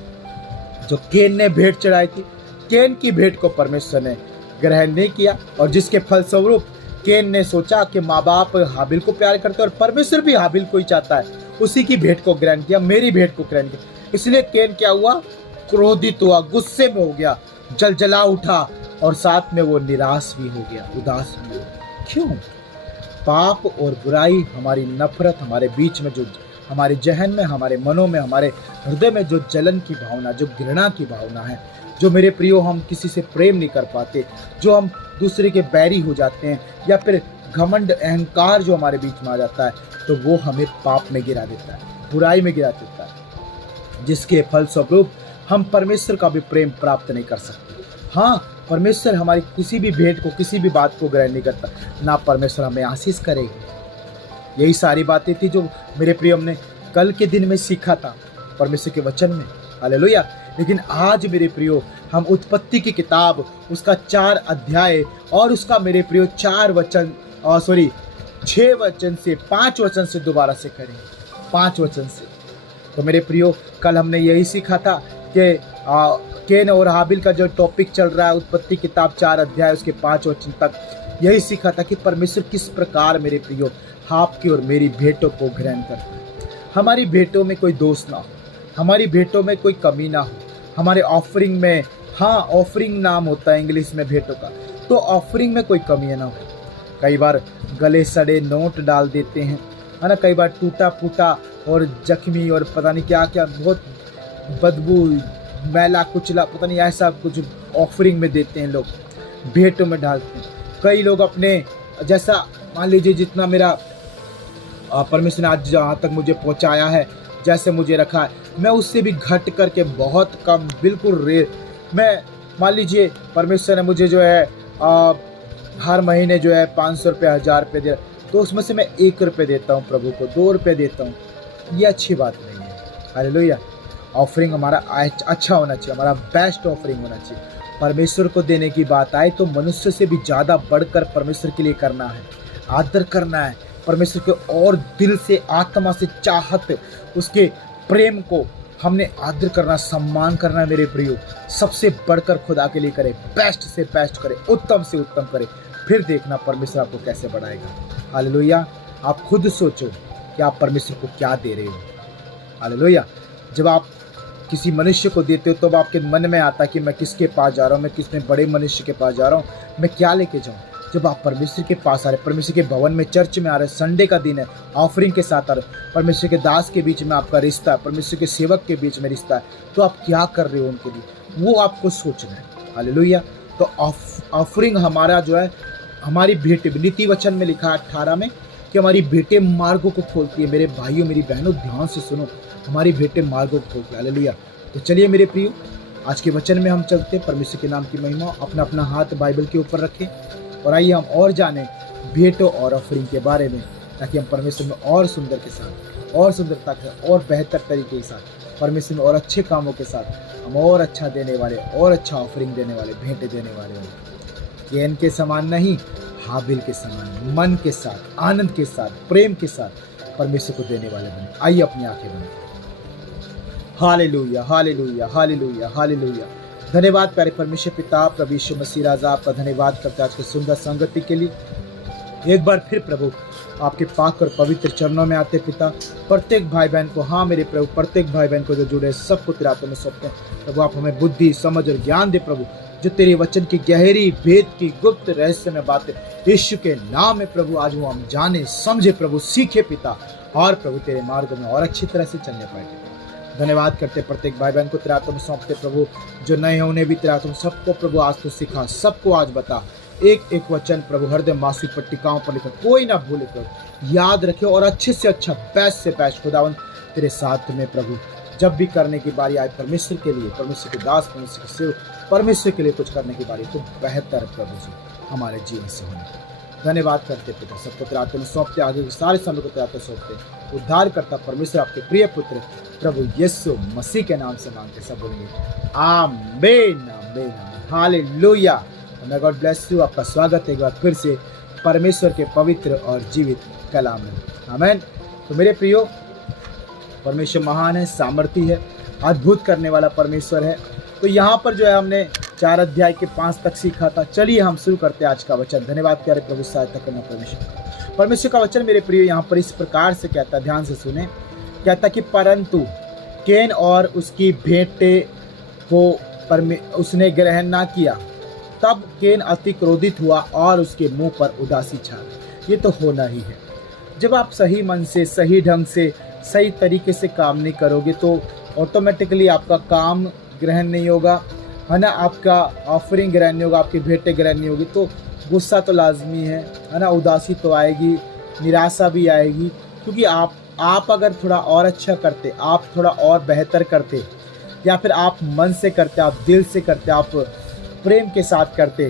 जो केन ने भेंट चढ़ाई थी, केन की भेंट को परमेश्वर ने ग्रहण नहीं किया। और जिसके फलस्वरूप केन ने सोचा कि माँ बाप हाबिल को प्यार करते हैं और परमेश्वर भी हाबिल को ही चाहता है, उसी की भेंट को ग्रहण किया, मेरी भेंट को ग्रहण किया। इसलिए केन क्या हुआ, क्रोधित हुआ, गुस्से में हो गया, जलजला उठा, और साथ में वो निराश भी हो गया, उदास भी हो गया। क्यों? पाप और बुराई, हमारी नफरत, हमारे बीच में जो, हमारे जहन में, हमारे मनों में, हमारे हृदय में जो जलन की भावना, जो घृणा की भावना है, जो मेरे प्रियो हम किसी से प्रेम नहीं कर पाते, जो हम दूसरे के बैरी हो जाते हैं, या फिर घमंड अहंकार जो हमारे बीच में आ जाता है, तो वो हमें पाप में गिरा देता है, बुराई में गिरा देता है, जिसके फलस्वरूप हम परमेश्वर का भी प्रेम प्राप्त नहीं कर सकते। हाँ, परमेश्वर हमारी किसी भी भेंट को, किसी भी बात को ग्रहण नहीं करता, ना परमेश्वर हमें आशीष करेगी। यही सारी बातें थी जो मेरे प्रिय हमने कल के दिन में सीखा था परमेश्वर के वचन में, हालेलुया। लेकिन आज मेरे प्रियो हम उत्पत्ति की किताब, उसका 4 अध्याय और उसका मेरे प्रियो 6 वचन से 5 वचन से दोबारा से करेंगे, 5 वचन से। तो मेरे प्रियो कल हमने यही सीखा था कि केन और हाबिल का जो टॉपिक चल रहा है, उत्पत्ति किताब 4 अध्याय उसके 5 वचन तक, यही सीखा था कि परमेश्वर किस प्रकार मेरे प्रियो आपकी और मेरी भेंटों को ग्रहण करता है। हमारी भेंटों में कोई दोष ना हो, हमारी भेंटों में कोई कमी ना हो, हमारे ऑफरिंग में, हाँ ऑफरिंग नाम होता है इंग्लिश में भेंटों का, तो ऑफरिंग में कोई कमी ना हो। कई बार गले सड़े नोट डाल देते हैं, है ना, कई बार टूटा फूटा और जख्मी और पता नहीं क्या क्या, बहुत बदबू, मैला कुचला, पता नहीं ऐसा कुछ ऑफरिंग में देते हैं लोग, भेंटों में डालते हैं। कई लोग अपने, जैसा मान लीजिए जितना मेरा परमेश्वर ने आज जहाँ तक मुझे पहुँचाया है, जैसे मुझे रखा है, मैं उससे भी घट करके बहुत कम, बिल्कुल रेयर, मैं मान लीजिए परमेश्वर ने मुझे जो है हर महीने जो है 500 रुपये, 1000 रुपये दे, तो उसमें से मैं 1 रुपये देता हूँ प्रभु को, 2 रुपये देता हूँ, ये अच्छी बात नहीं है, हालेलुया। ऑफरिंग हमारा अच्छा होना चाहिए, हमारा बेस्ट ऑफरिंग होना चाहिए। परमेश्वर को देने की बात आए तो मनुष्य से भी ज़्यादा बढ़कर परमेश्वर के लिए करना है, आदर करना है परमेश्वर के, और दिल से, आत्मा से चाहत, उसके प्रेम को हमने आदर करना, सम्मान करना। मेरे प्रियो सबसे बढ़कर खुदा के लिए करें, बेस्ट से बेस्ट करें, उत्तम से उत्तम करें, फिर देखना परमेश्वर आपको कैसे बढ़ाएगा। हालेलुया। आप खुद सोचो कि आप परमेश्वर को क्या दे रहे हो। हालेलुया। जब आप किसी मनुष्य को देते हो तो आपके मन में आता है कि मैं किसके पास जा रहा हूँ, मैं किसने बड़े मनुष्य के पास जा रहा हूँ, मैं क्या लेके जाऊँ। जब आप परमेश्वर के पास आ रहे, परमेश्वर के भवन में, चर्च में आ रहे, संडे का दिन है, ऑफरिंग के साथ आ रहे, परमेश्वर के दास के बीच में आपका रिश्ता है, परमेश्वर के सेवक के बीच में रिश्ता है, तो आप क्या कर रहे हो उनके लिए, वो आपको सोचना है। हालेलुया। तो ऑफरिंग हमारा जो है, हमारी भेंट, नीति वचन में लिखा है 18 में कि हमारी भेंटें मार्गों को खोलती है। मेरे भाइयों, मेरी बहनों, ध्यान से सुनो, हमारी भेंटें मार्गों को खोलती है। हालेलुया। तो चलिए मेरे प्रियो, आज के वचन में हम चलते, परमेश्वर के नाम की महिमा। अपना अपना हाथ बाइबल के ऊपर रखें और आइए हम और जानें भेंटों और ऑफरिंग के बारे में, ताकि हम परमेश्वर में और सुंदर के साथ, और सुंदरता के और बेहतर तरीके के साथ, परमेश्वर में और अच्छे कामों के साथ हम और अच्छा देने वाले, और अच्छा ऑफरिंग देने वाले, भेंट देने वाले हैं। केन के समान नहीं, हाबिल के समान, मन के साथ, आनंद के साथ, प्रेम के साथ परमेश्वर को देने वाले बने। आइए अपनी आंखें बंद। Hallelujah, hallelujah, hallelujah, hallelujah. धन्यवाद प्यारे परमेश्वर पिता प्रभु यीशु मसीह राजा, आपका धन्यवाद करते आज की सुंदर संगति के लिए। एक बार फिर प्रभु आपके पाक और पवित्र चरणों में आते पिता, प्रत्येक भाई बहन को, हाँ मेरे प्रभु प्रत्येक भाई बहन को जो जुड़े सबको तेरे हाथों में सौंपते हैं प्रभु। आप हमें बुद्धि समझ और ज्ञान दे प्रभु, जो तेरे वचन की गहरी भेद की गुप्त रहस्य में बातें यीशु के नाम में प्रभु आज वो हम जाने समझे प्रभु, सीखे पिता, और प्रभु तेरे मार्ग में और अच्छी तरह से चलने पाए। धन्यवाद करते प्रत्येक भाई बहन को तेरे हाथों में सौंपते प्रभु, जो नए हैं उन्हें भी तेरे हाथों में, सबको प्रभु आज तो सिखा, सबको आज बता, एक एक वचन प्रभु हृदय मासी पट्टिकाओं पर लिखा, कोई ना भूले प्रभु, याद रखे और अच्छे से अच्छा बेस्ट से बेस्ट खुदावन तेरे साथ में प्रभु जब भी करने की बारी आए परमेश्वर के लिए, परमेश्वर के दास, परमेश्वर के सेवक, परमेश्वर के लिए कुछ करने की बारी तो बेहतर प्रभु जी हमारे जीवन से होने। धन्यवाद करते पिता, सबको तेरे हाथों में सौंपते, आगे के सारे समय को तेरे हाथों सौंपते। उद्धार करता परमेश्वर आपके प्रिय पुत्र प्रभु यीशु मसीह के नाम से मांगते सब बोलेंगे आमीन आमीन हालेलुया। मैं गॉड ब्लेस यू। आपका स्वागत है एक बार फिर से परमेश्वर के पवित्र और जीवित कलाम में। आमीन। तो मेरे प्रियो, परमेश्वर महान है, सामर्थी है, अद्भुत करने वाला परमेश्वर है। तो यहाँ पर जो है हमने 4 अध्याय के 5 तक सीखा था। चलिए हम शुरू करते हैं आज का वचन। धन्यवाद प्यारे प्रभु, सहायता करना परमेश्वर। परमेश्वर का वचन मेरे प्रियो यहाँ पर इस प्रकार से कहता, ध्यान से सुने। कहता कि परंतु कैन और उसकी भेंटे को उसने ग्रहण ना किया, तब कैन अति क्रोधित हुआ और उसके मुंह पर उदासी छा गई। ये तो होना ही है। जब आप सही मन से, सही ढंग से, सही तरीके से काम नहीं करोगे तो ऑटोमेटिकली आपका काम ग्रहण नहीं होगा, है ना, आपका ऑफरिंग ग्रहण नहीं होगा, आपकी भेंटें ग्रहण नहीं होगी। तो गुस्सा तो लाजमी है ना, उदासी तो आएगी, निराशा भी आएगी। क्योंकि आप अगर थोड़ा और अच्छा करते, आप थोड़ा और बेहतर करते, या फिर आप मन से करते, आप दिल से करते, आप प्रेम के साथ करते,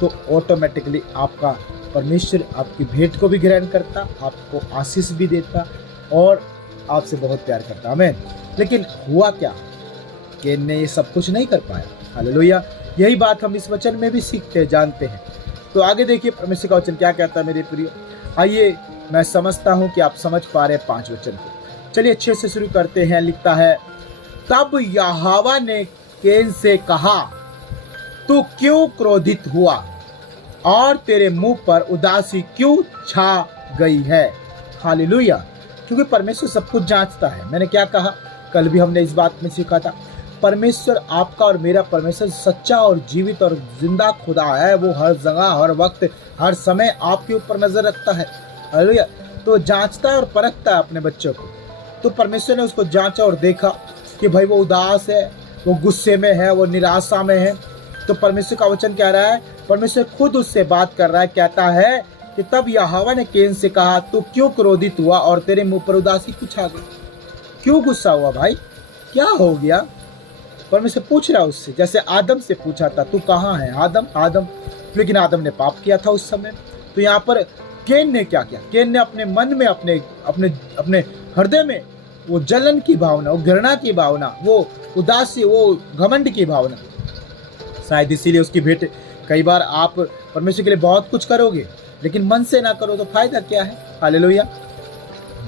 तो ऑटोमेटिकली आपका परमेश्वर आपकी भेंट को भी ग्रहण करता, आपको आशीष भी देता और आपसे बहुत प्यार करता। आमीन। लेकिन हुआ क्या, कैन ने ये सब कुछ नहीं कर पाया। हालेलुया। यही बात हम इस वचन में भी सीखते हैं, जानते हैं। तो आगे देखिए परमेश्वर का वचन क्या कहता है मेरे प्रिय। आइए, मैं समझता हूँ कि आप समझ पा रहे हैं 5 वचन को। चलिए अच्छे से शुरू करते हैं। लिखता है, तब यहोवा ने कैन से कहा, तू क्यों क्रोधित हुआ और तेरे मुंह पर उदासी क्यों छा गई है। हालेलुया। क्योंकि परमेश्वर सब कुछ जांचता है। मैंने क्या कहा, कल भी हमने इस बात में सीखा था, परमेश्वर आपका और मेरा परमेश्वर सच्चा और जीवित और जिंदा खुदा है। वो हर जगह, हर वक्त, हर समय आपके ऊपर नजर रखता है। हालेलुया। तो जांचता है और परखता है अपने बच्चों को। तो परमेश्वर ने उसको जांचा और देखा कि भाई वो उदास है, वो गुस्से में है, वो निराशा में है। तो परमेश्वर का वचन कह रहा है, परमेश्वर खुद उससे बात कर रहा है, कहता है कि तब यहोवा ने कैन से कहा, तू क्यों क्रोधित हुआ और तेरे मुंह पर उदासी क्यों छा गई। क्यों गुस्सा हुआ भाई, क्या हो गया। परमेश्वर पूछ रहा है उससे, जैसे आदम से पूछा था, तू कहाँ है आदम आदम। लेकिन आदम ने पाप किया था उस समय। तो यहाँ पर कैन ने क्या किया, कैन ने अपने मन में, अपने हृदय में वो जलन की भावना, वो घृणा की भावना, वो उदासी, वो घमंड की भावना, शायद इसीलिए उसकी भेंट। कई बार आप परमेश्वर के लिए बहुत कुछ करोगे लेकिन मन से ना करो तो फायदा क्या है। हालेलुया।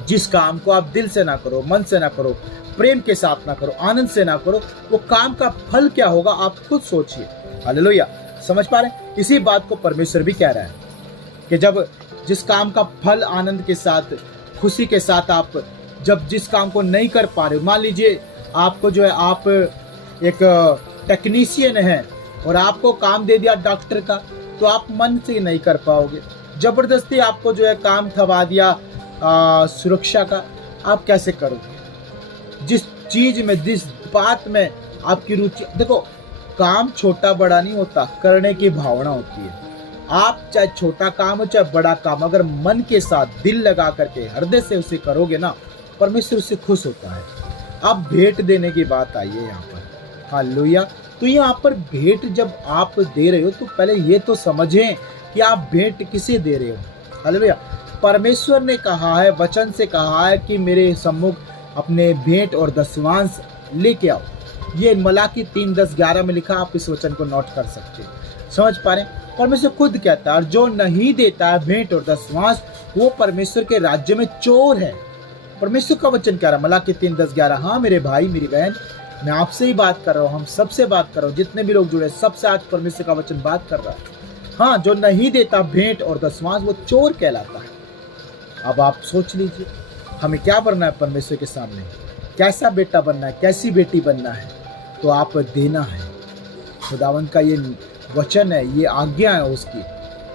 जिस काम को आप दिल से ना करो, मन से ना करो, प्रेम के साथ ना करो, आनंद से ना करो, वो काम का फल क्या होगा आप खुद सोचिए। हालेलुया। समझ पा रहे हैं। इसी बात को परमेश्वर भी कह रहा है कि जब जिस काम का फल आनंद के साथ, खुशी के साथ आप जब जिस काम को नहीं कर पा रहे, मान लीजिए आपको जो है, आप एक टेक्नीशियन है और आपको काम दे दिया डॉक्टर का, तो आप मन से नहीं कर पाओगे। जबरदस्ती आपको जो है काम थमा दिया सुरक्षा का, आप कैसे करोगे। जिस चीज में, जिस बात में आपकी रुचि, देखो काम छोटा बड़ा नहीं होता, करने की भावना होती है। आप चाहे छोटा काम हो चाहे बड़ा काम, अगर मन के साथ, दिल लगा करके, हृदय से उसे करोगे ना, परमेश्वर उससे खुश होता है। अब भेंट देने की बात आई है यहाँ पर। हालेलुया। तो यहाँ पर भेंट जब आप दे रहे हो तो पहले ये तो समझें कि आप भेंट किसे दे रहे हो। हालेलुया। परमेश्वर ने कहा है, वचन से कहा है कि मेरे सम्मुख अपने भेंट और दशमांश लेके आओ। ये मलाकी 3:10-11 में लिखा, आप इस वचन को नोट कर सकते हैं। समझ पा रहे हैं। परमेश्वर खुद कहता है, और जो नहीं देता है भेंट और दशमांश, वो परमेश्वर के राज्य में चोर है। परमेश्वर का वचन कह रहा है, मलाकी 3:10-11। हाँ मेरे भाई, मेरी बहन, मैं आपसे ही बात कर रहा हूँ, हम सबसे बात कर रहा हूँ, जितने भी लोग जुड़े सबसे आज परमेश्वर का वचन बात कर रहा है। हाँ, जो नहीं देता भेंट और दशमांश वो चोर कहलाता है। अब आप सोच लीजिए हमें क्या बनना है परमेश्वर के सामने, कैसा बेटा बनना है, कैसी बेटी बनना है, तो आप देना है। खुदावंद का ये वचन है, ये आज्ञा है उसकी,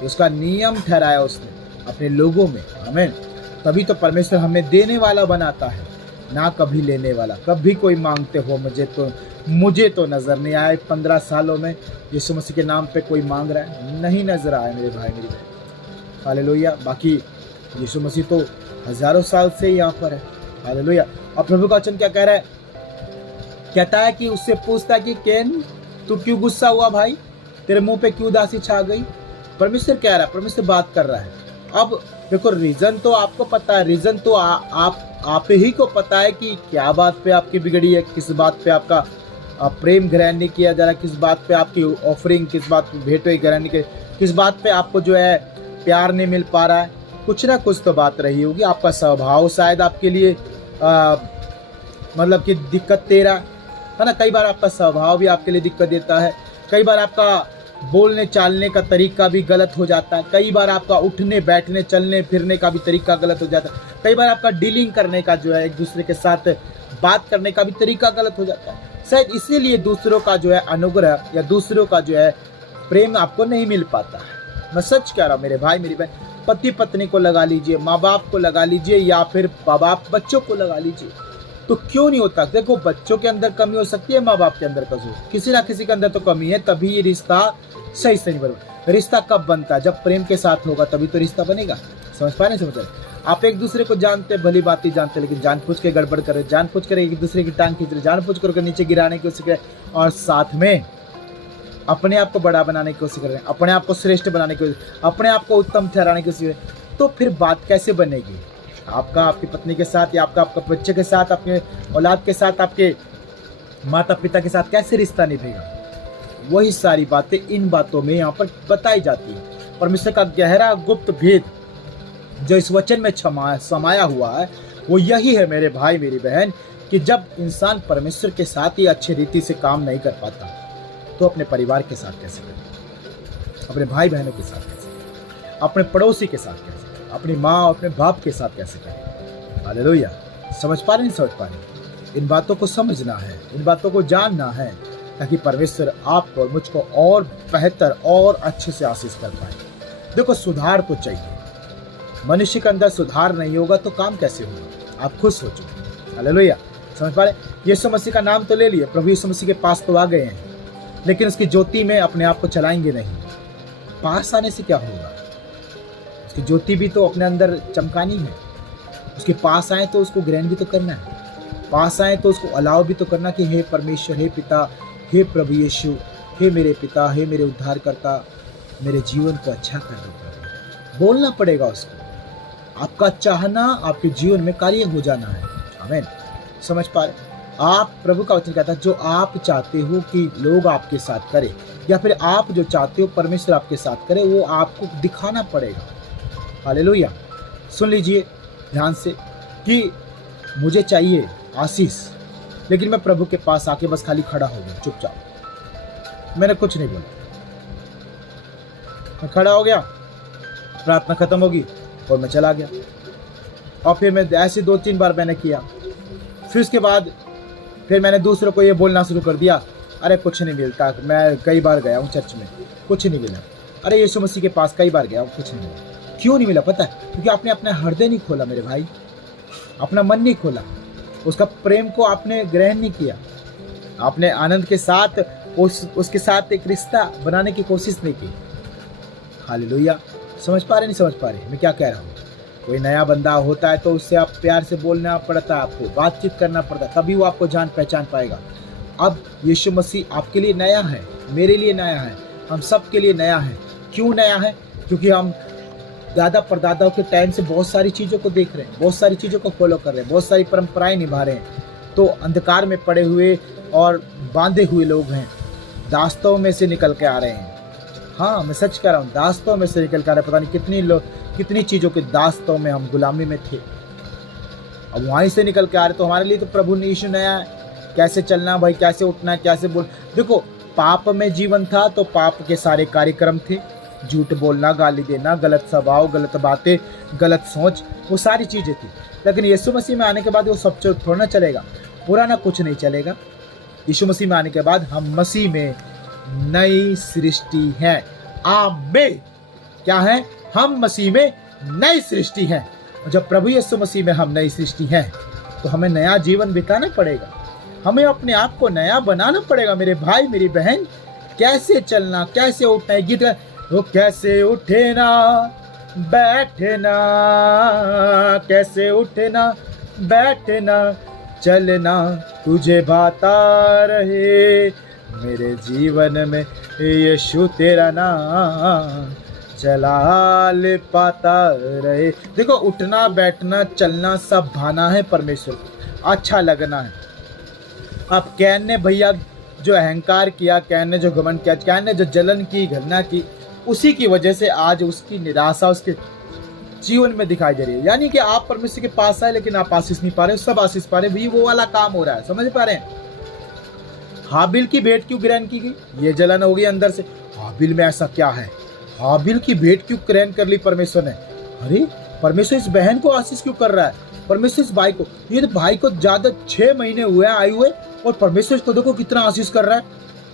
उसका नियम ठहराया उसने अपने लोगों में। आमीन। तभी तो परमेश्वर हमें देने वाला बनाता है, ना कभी लेने वाला। कभी कोई मांगते हो मुझे तो नज़र नहीं आया 15 सालों में यीशु मसीह के नाम पे कोई मांग रहा है, नहीं नज़र आया मेरे भाई मेरी बहन। हालेलुया। बाकी यीशु मसीह तो हज़ारों साल से यहाँ पर है। हालेलुया। और प्रभु का वचन क्या कह रहा है? कहता है कि उससे पूछता है कि कैन तू क्यों गुस्सा हुआ भाई, तेरे मुंह पे क्यों उदासी छा गई। परमेश्वर कह रहा है, परमेश्वर बात कर रहा है। अब देखो रीज़न तो आपको पता है, रीज़न तो आप ही को पता है कि क्या बात पे आपकी बिगड़ी है, किस बात पे आपका प्रेम ग्रहण नहीं किया जा रहा, किस बात पे आपकी ऑफरिंग, किस बात पे भेंटें ग्रहण नहीं, किस बात पे आपको जो है प्यार नहीं मिल पा रहा है। कुछ ना कुछ तो बात रही होगी। आपका स्वभाव शायद आपके लिए मतलब कि दिक्कत दे रहा है ना। कई बार आपका स्वभाव भी आपके लिए दिक्कत देता है। कई बार आपका बोलने चालने का तरीका भी गलत हो जाता है। कई बार आपका उठने बैठने चलने फिरने का भी तरीका गलत हो जाता है। कई बार आपका डीलिंग करने का जो है, एक दूसरे के साथ बात करने का भी तरीका गलत हो जाता है। शायद इसीलिए दूसरों का जो है अनुग्रह या दूसरों का जो है प्रेम आपको नहीं मिल पाता है। मैं सच कह रहा हूँ मेरे भाई मेरी बहन। पति पत्नी को लगा लीजिए, माँ बाप को लगा लीजिए, या फिर माँ बाप बच्चों को लगा लीजिए, तो क्यों नहीं होता? देखो, बच्चों के अंदर कमी हो सकती है, माँ बाप के अंदर किसी ना किसी के अंदर तो कमी है, तभी ये रिश्ता सही से नहीं बनेगा। रिश्ता कब बनता है? जब प्रेम के साथ होगा, तभी तो रिश्ता बनेगा। समझ पा रहे? समझ रहे? आप एक दूसरे को जानते, भली बात ही जानते, लेकिन जानबूझ के गड़बड़ करे, जानबूझ कर एक दूसरे की टांग खींच रहे, जानबूझ कर नीचे गिराने की कोशिश करे, और साथ में अपने आप को बड़ा बनाने की कोशिश कर रहे हैं, अपने आप को श्रेष्ठ बनाने की कोशिश, अपने आप को उत्तम ठहराने की कोशिश, तो फिर बात कैसे बनेगी? आपका आपकी पत्नी के साथ, या आपका बच्चे के साथ, अपने औलाद के साथ, आपके माता पिता के साथ कैसे रिश्ता निभेगा? वही सारी बातें इन बातों में यहाँ पर बताई जाती है। परमेश्वर का गहरा गुप्त भेद जो इस वचन में समाया हुआ है, वो यही है मेरे भाई मेरी बहन, कि जब इंसान परमेश्वर के साथ ही अच्छी रीति से काम नहीं कर पाता, तो अपने परिवार के साथ कैसे करे, अपने भाई बहनों के साथ कैसे करे, अपने पड़ोसी के साथ कैसे करे, अपनी माँ और अपने बाप के साथ कैसे करे। हालेलुया। समझ पा रहे नहीं समझ पा रहे? इन बातों को समझना है, इन बातों को जानना है, ताकि परमेश्वर आपको और मुझको और बेहतर और अच्छे से आशीष कर पाए। देखो, सुधार तो चाहिए। मनुष्य के अंदर सुधार नहीं होगा तो काम कैसे होगा? आप खुद सोचो। हालेलुया। समझ पा रहे? यीशु मसीह का नाम तो ले लिए, प्रभु यीशु मसीह के पास तो आ गए हैं, लेकिन उसकी ज्योति में अपने आप को चलाएंगे नहीं। पास आने से क्या होगा? उसकी ज्योति भी तो अपने अंदर चमकानी है। उसके पास आए तो उसको ग्रहण भी तो करना है, पास आए तो उसको अलाव भी तो करना कि हे परमेश्वर, हे पिता, हे प्रभु यीशु, हे मेरे पिता, हे मेरे उद्धारकर्ता, मेरे जीवन को अच्छा कर दो। बोलना पड़ेगा उसको। आपका चाहना आपके जीवन में कार्य हो जाना है। आमीन। समझ पा रहे? आप, प्रभु का वचन कहता है, जो आप चाहते हो कि लोग आपके साथ करें, या फिर आप जो चाहते हो परमेश्वर आपके साथ करे, वो आपको दिखाना पड़ेगा। हालेलुया। सुन लीजिए ध्यान से कि मुझे चाहिए आशीष, लेकिन मैं प्रभु के पास आके बस खाली खड़ा हो गया चुपचाप, मैंने कुछ नहीं बोला, मैं खड़ा हो गया, प्रार्थना खत्म होगी और मैं चला गया। और फिर मैं ऐसे 2-3 बार मैंने किया। फिर उसके बाद फिर मैंने दूसरों को ये बोलना शुरू कर दिया, अरे कुछ नहीं मिलता, मैं कई बार गया हूँ चर्च में, कुछ नहीं मिला। अरे यीशु मसीह के पास कई बार गया हूँ, कुछ नहीं मिला। क्यों नहीं मिला? पता है? क्योंकि आपने अपना हृदय नहीं खोला मेरे भाई, अपना मन नहीं खोला, उसका प्रेम को आपने ग्रहण नहीं किया, आपने आनंद के साथ उसके साथ एक रिश्ता बनाने की कोशिश नहीं की। हालेलुया। समझ पा रहे नहीं समझ पा रहे मैं क्या कह रहा हूँ? कोई नया बंदा होता है तो उससे आप प्यार से बोलना पड़ता है, आपको बातचीत करना पड़ता है, तभी वो आपको जान पहचान पाएगा। अब यीशु मसीह आपके लिए नया है, मेरे लिए नया है, हम सब के लिए नया है। क्यों नया है? क्योंकि हम दादा परदादाओं के टाइम से बहुत सारी चीज़ों को देख रहे हैं, बहुत सारी चीज़ों को फॉलो कर रहे हैं, बहुत सारी परंपराएं निभा रहे हैं। तो अंधकार में पड़े हुए और बांधे हुए लोग हैं, दास्तों में से निकल के आ रहे हैं। हाँ, मैं सच कह रहा हूँ, दास्तों में से निकल के आ रहे हैं। पता नहीं कितनी चीज़ों के दास्तों में हम गुलामी में थे, अब वहीं से निकल के आ रहे। तो हमारे लिए तो प्रभु यीशु नया है, कैसे चलना भाई, कैसे उठना है, कैसे बोल। देखो, पाप में जीवन था तो पाप के सारे कार्यक्रम थे, झूठ बोलना, गाली देना, गलत स्वभाव, गलत बातें, गलत सोच, वो सारी चीज़ें थी। लेकिन यीशु मसीह में आने के बाद वो सब थोड़ा ना चलेगा, पुराना कुछ नहीं चलेगा। यीशु मसीह में आने के बाद हम मसीह में नई सृष्टि हैं। आमीन। क्या है? हम मसीह में नई सृष्टि हैं। जब प्रभु यीशु मसीह में हम नई सृष्टि हैं तो हमें नया जीवन बिताना पड़ेगा, हमें अपने आप को नया बनाना पड़ेगा। मेरे भाई, मेरी बहन, कैसे चलना, कैसे उठना है गीत, वो कैसे उठना बैठना, कैसे उठना बैठना चलना तुझे भाता रहे, मेरे जीवन में यीशु तेरा नाम चलाल पाता रहे। देखो, उठना बैठना चलना सब भाना है परमेश्वर को, अच्छा लगना है। अब कैन ने भैया जो अहंकार किया, कैन ने जो घमंड किया, कैन ने जो जलन की, घृणा की, उसी की वजह से आज उसकी निराशा उसके जीवन में दिखाई दे रही है। यानी कि आप परमेश्वर के पास आए लेकिन आप आशीष नहीं पा रहे, सब आशीष पा रहे, भी वो वाला काम हो रहा है। समझ पा रहे हैं? हाबिल की भेंट क्यों ग्रहण की गई? ये जलन हो गई अंदर से, हाबिल में ऐसा क्या है, हाबिल की भेंट क्यों ग्रहण कर ली परमेश्वर ने? अरे परमेश्वर इस बहन को आशीष क्यों कर रहा है, परमेश्वर इस भाई को, ये तो भाई को ज्यादा 6 महीने हुए आए हुए और परमेश्वर को देखो कितना आशीष कर रहा है।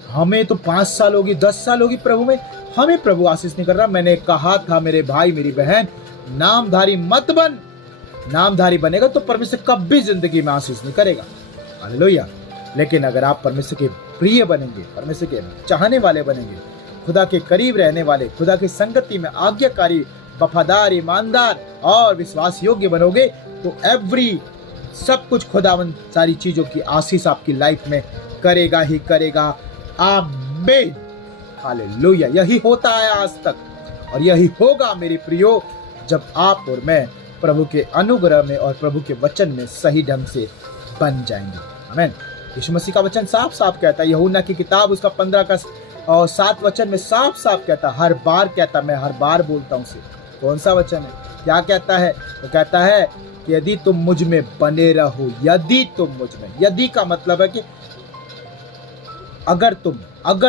हमें तो 5 साल होगी, 10 साल होगी प्रभु में, हमें प्रभु आशीष नहीं कर रहा। मैंने कहा था मेरे भाई, मेरी बहन, नामधारी मत बन। नामधारी बनेगा तो परमेश्वर कभी जिंदगी में आशीष नहीं करेगा। हालेलुया। लेकिन अगर आप परमेश्वर के प्रिय बनेंगे, परमेश्वर के चाहने वाले बनेंगे, खुदा के करीब रहने वाले, खुदा की संगति में आज्ञाकारी, वफादार, ईमानदार और विश्वास योग्य बनोगे तो एवरी सब कुछ खुदावंद सारी चीजों की आशीष आपकी लाइफ में करेगा ही करेगा। आमीन। हालेलुया। यही होता है आज तक और यही होगा मेरे प्रियो, जब आप और मैं प्रभु के अनुग्रह में और प्रभु के वचन में सही ढंग से बन जाएंगे। आमीन। यीशु मसीह का वचन साफ साफ कहता है, यूहन्ना की किताब उसका 15 का और 7 वचन में साफ साफ कहता है, हर बार कहता, मैं हर बार बोलता हूँ उसे। कौन सा वचन है? क्या कहता है? वो कहता है कि यदि तुम मुझ में बने रहो, यदि तुम मुझ में, यदि का मतलब है कि अगर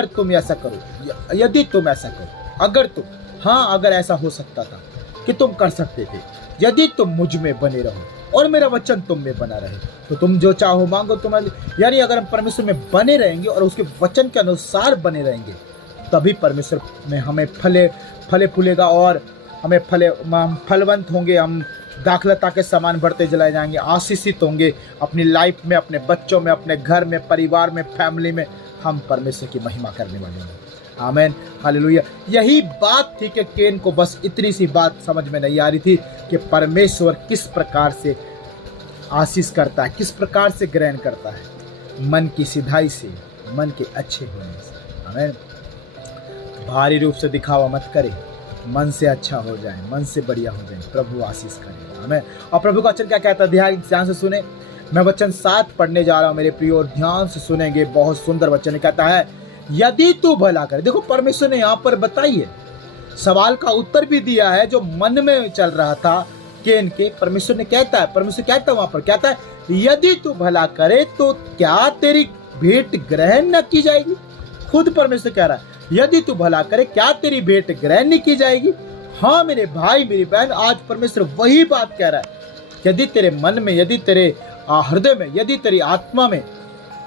तुम ऐसा करो, यदि तुम ऐसा करो, अगर तुम, हाँ अगर ऐसा हो सकता था कि तुम कर सकते थे, यदि तुम मुझ में बने रहो और मेरा वचन तुम में बना रहे तो तुम जो चाहो मांगो तुम्हारे। यानी अगर हम परमेश्वर में बने रहेंगे और उसके वचन के अनुसार बने रहेंगे तभी परमेश्वर में हमें फले फूलेगा और हमें फलवंत होंगे, हम दाखलता के समान बढ़ते चलाए जाएंगे, आशीषित होंगे अपनी लाइफ में, अपने बच्चों में, अपने घर में, परिवार में, फैमिली में। हम परमेश्वर की महिमा करने वाले हैं। आमीन। हालेलुया। यही बात थी कि केन को बस इतनी सी बात समझ में नहीं आ रही थी कि परमेश्वर किस प्रकार से आशीष करता है, किस प्रकार से ग्रहण करता है, मन की सिधाई से, मन के अच्छे होने से। आमीन। भारी रूप से दिखावा मत करे, मन से अच्छा हो जाए, मन से बढ़िया हो जाए, प्रभु आशीष करेगा। आमीन। और प्रभु का वचन क्या कहता है? ध्यान से सुने। मैं वचन 7 पढ़ने जा रहा हूँ मेरे प्रियो, और ध्यान से सुनेंगे। बहुत सुंदर वचन कहता है, यदि तू भला करे। देखो परमेश्वर ने यहाँ पर बताई है, सवाल का उत्तर भी दिया है जो मन में चल रहा था केन के। परमेश्वर ने कहता है, परमेश्वर कहता है वहां पर, कहता है यदि तू भला करे तो क्या तेरी भेंट ग्रहण न की जाएगी? खुद परमेश्वर कह रहा है, यदि तू भला करे क्या तेरी भेंट ग्रहण नहीं की जाएगी? हाँ मेरे भाई, मेरी बहन, आज परमेश्वर वही बात कह रहा है। यदि तेरे मन में, यदि तेरे हृदय में, यदि तेरी आत्मा में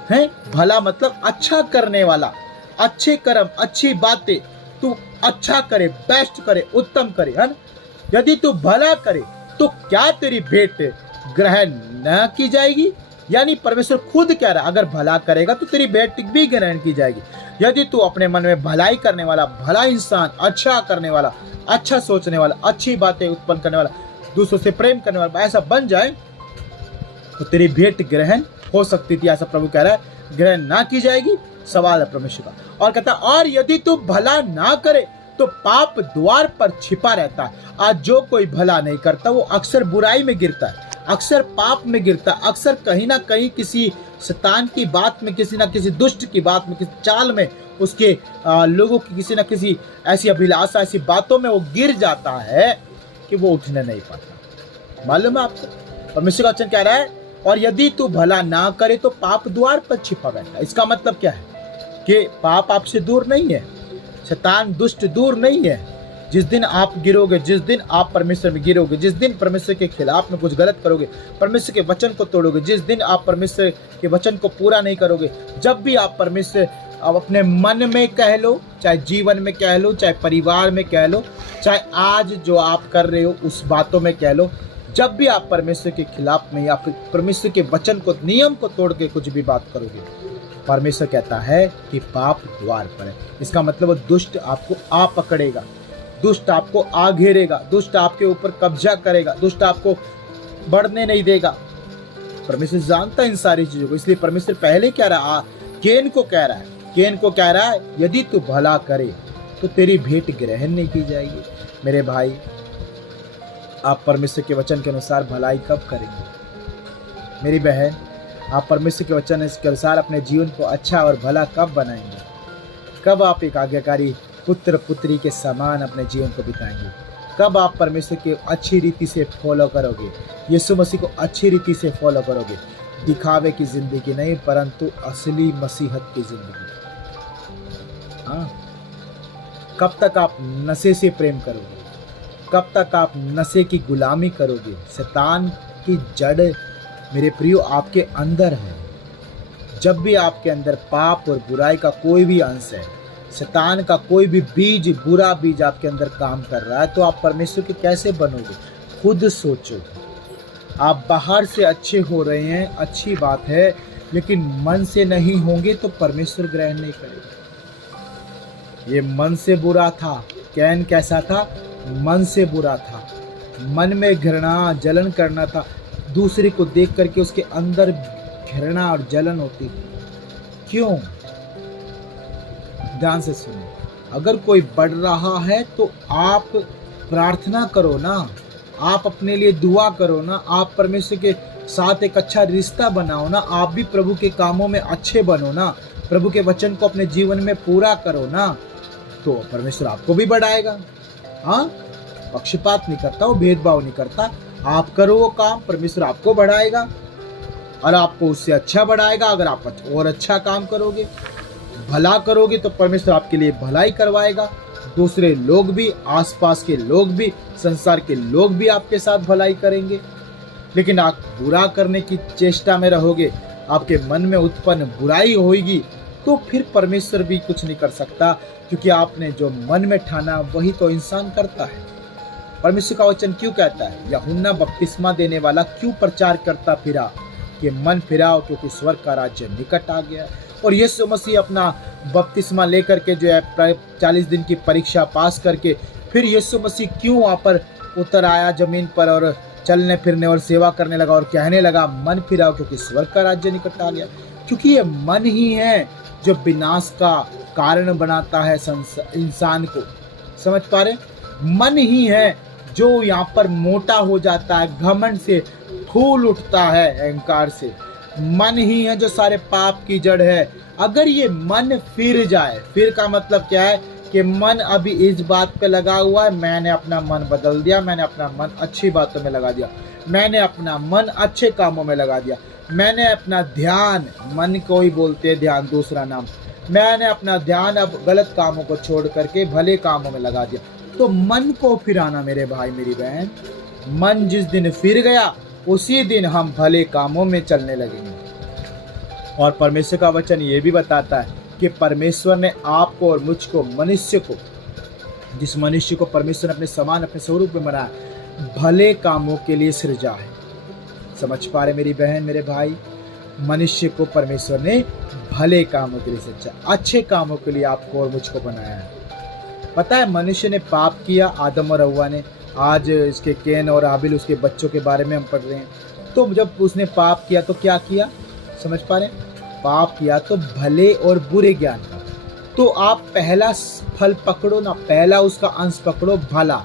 है, भला मतलब अच्छा करने वाला, अच्छे कर्म, अच्छी बातें, तू अच्छा करे, बेस्ट करे, उत्तम करे, है ना? यदि तू भला करे तो क्या तेरी भेंट ग्रहण न की जाएगी? यानी परमेश्वर खुद कह रहा है, अगर भला करेगा तो तेरी भेंट भी ग्रहण की जाएगी। यदि तू अपने मन में भलाई करने वाला, भला इंसान, अच्छा करने वाला, अच्छा सोचने वाला, अच्छी बातें उत्पन्न करने वाला, दूसरों से प्रेम करने वाला ऐसा बन जाए तो तेरी भेंट ग्रहण हो सकती थी, ऐसा प्रभु कह रहा है, ग्रहण ना की जाएगी। सवाल है परमेश्वर का। और कहता, और यदि तू भला ना करे तो पाप द्वार पर छिपा रहता है। आज जो कोई भला नहीं करता वो अक्सर बुराई में गिरता है, अक्सर पाप में गिरता है, अक्सर कहीं ना कहीं किसी शैतान की बात में, किसी ना किसी दुष्ट की बात में, किसी चाल में, उसके लोगों की किसी ना किसी ऐसी अभिलाषा, ऐसी बातों में वो गिर जाता है कि वो उठने नहीं पाता। मालूम है आपको? परमेश्वर का वचन कह रहा है और यदि तू भला ना करे तो पाप द्वार पर छिपा बैठा। इसका मतलब क्या है कि पाप आपसे दूर नहीं है, शैतान दुष्ट दूर नहीं है। जिस दिन आप गिरोगे, जिस दिन आप परमेश्वर में गिरोगे, जिस दिन परमेश्वर के खिलाफ में कुछ गलत करोगे, परमेश्वर के वचन को तोड़ोगे, जिस दिन आप परमेश्वर के वचन को पूरा नहीं करोगे, जब भी आप परमेश्वर आप अपने मन में कह लो, चाहे जीवन में कह लो, चाहे परिवार में कह लो, चाहे आज जो आप कर रहे हो उस बातों में कह लो, जब भी आप परमेश्वर के खिलाफ में या फिर परमेश्वर के वचन को, नियम को तोड़ के कुछ भी बात करोगे, परमेश्वर कहता है कि पाप द्वार पर है। इसका मतलब दुष्ट आपको आ पकड़ेगा, दुष्ट आपको आ घेरेगा, दुष्ट आपके ऊपर कब्जा करेगा, दुष्ट आपको बढ़ने नहीं देगा। परमेश्वर जानता है इन सारी चीजों को, इसलिए परमेश्वर पहले कह रहा, केन को कह रहा है, केन को कह रहा है यदि तू भला करे तो तेरी भेंट ग्रहण नहीं की जाएगी। मेरे भाई, आप परमेश्वर के वचन के अनुसार भलाई कब करेंगे? मेरी बहन, आप परमेश्वर के वचन के अनुसार अपने जीवन को अच्छा और भला कब बनाएंगे? कब आप एक आज्ञाकारी पुत्र पुत्री के समान अपने जीवन को बिताएंगे? कब आप परमेश्वर के अच्छी रीति से फॉलो करोगे, यीशु मसीह को अच्छी रीति से फॉलो करोगे? दिखावे की जिंदगी नहीं, परंतु असली मसीहत की जिंदगी। हाँ, कब तक आप नशे से प्रेम करोगे? कब तक आप नशे की गुलामी करोगे? शैतान की जड़ मेरे प्रियो आपके अंदर है। जब भी आपके अंदर पाप और बुराई का कोई भी अंश है, शैतान का कोई भी बीज, बुरा बीज आपके अंदर काम कर रहा है, तो आप परमेश्वर के कैसे बनोगे? खुद सोचो। आप बाहर से अच्छे हो रहे हैं, अच्छी बात है, लेकिन मन से नहीं होंगे तो परमेश्वर ग्रहण नहीं करेगा। ये मन से बुरा था। कैन कैसा था? मन से बुरा था, मन में घृणा जलन करना था, दूसरे को देख करके उसके अंदर घृणा और जलन होती थी। क्यों? ध्यान से सुनो, अगर कोई बढ़ रहा है तो आप प्रार्थना करो ना, आप अपने लिए दुआ करो ना, आप परमेश्वर के साथ एक अच्छा रिश्ता बनाओ ना, आप भी प्रभु के कामों में अच्छे बनो ना, प्रभु के वचन को अपने जीवन में पूरा करो ना, तो परमेश्वर आपको भी बढ़ाएगा। हाँ, पक्षपात नहीं करता, वो भेदभाव नहीं करता। आप करो वो काम, परमेश्वर आपको बढ़ाएगा और आपको उससे अच्छा बढ़ाएगा। अगर आप और अच्छा काम करोगे, भला करोगे, तो परमेश्वर आपके लिए भलाई करवाएगा। दूसरे लोग भी, आसपास के लोग भी, संसार के लोग भी आपके साथ भलाई करेंगे। लेकिन आप बुरा करने की चेष्टा में रहोगे, आपके मन में उत्पन्न बुराई होगी, तो फिर परमेश्वर भी कुछ नहीं कर सकता, क्योंकि आपने जो मन में ठाना वही तो इंसान करता है। परमेश्वर का वचन क्यों कहता है? यूहन्ना बपतिस्मा देने वाला क्यों प्रचार करता फिरा कि मन फिराओ क्योंकि स्वर्ग का राज्य निकट आ गया। और यीशु मसीह अपना बपतिस्मा लेकर के जो है 40 दिन की परीक्षा पास करके फिर यीशु मसीह क्यों वहाँ पर उतर आया जमीन पर और चलने फिरने और सेवा करने लगा और कहने लगा मन फिराओ क्योंकि स्वर्ग का राज्य निकट आ गया? क्योंकि ये मन ही है जो विनाश का कारण बनाता है इंसान को। समझ पा रहे? मन ही है जो यहाँ पर मोटा हो जाता है, घमंड से फूल उठता है, अहंकार से। मन ही है जो सारे पाप की जड़ है। अगर ये मन फिर जाए, फिर का मतलब क्या है कि मन अभी इस बात पे लगा हुआ है, मैंने अपना मन बदल दिया, मैंने अपना मन अच्छी बातों में लगा दिया, मैंने अपना मन अच्छे कामों में लगा दिया, मैंने अपना ध्यान, मन को ही बोलते हैं ध्यान, दूसरा नाम, मैंने अपना ध्यान अब गलत कामों को छोड़ करके भले कामों में लगा दिया। तो मन को फिराना मेरे भाई मेरी बहन, मन जिस दिन फिर गया उसी दिन हम भले कामों में चलने लगेंगे। और परमेश्वर का वचन ये भी बताता है कि परमेश्वर ने आपको और मुझको, मनुष्य को, जिस मनुष्य को परमेश्वर ने अपने समान, अपने स्वरूप में बनाया, भले कामों के लिए सृजा है। समझ पा रहे मेरी बहन मेरे भाई? मनुष्य को परमेश्वर ने भले कामों के लिए सृजा, अच्छे कामों के लिए आपको और मुझको बनाया है। पता है, मनुष्य ने पाप किया, आदम और हव्वा ने। आज इसके कैन और हाबिल, उसके बच्चों के बारे में हम पढ़ रहे हैं। तो जब उसने पाप किया तो क्या किया? समझ पा रहे? पाप किया तो भले और बुरे ज्ञान का। तो आप पहला फल पकड़ो ना, पहला उसका अंश पकड़ो, भला।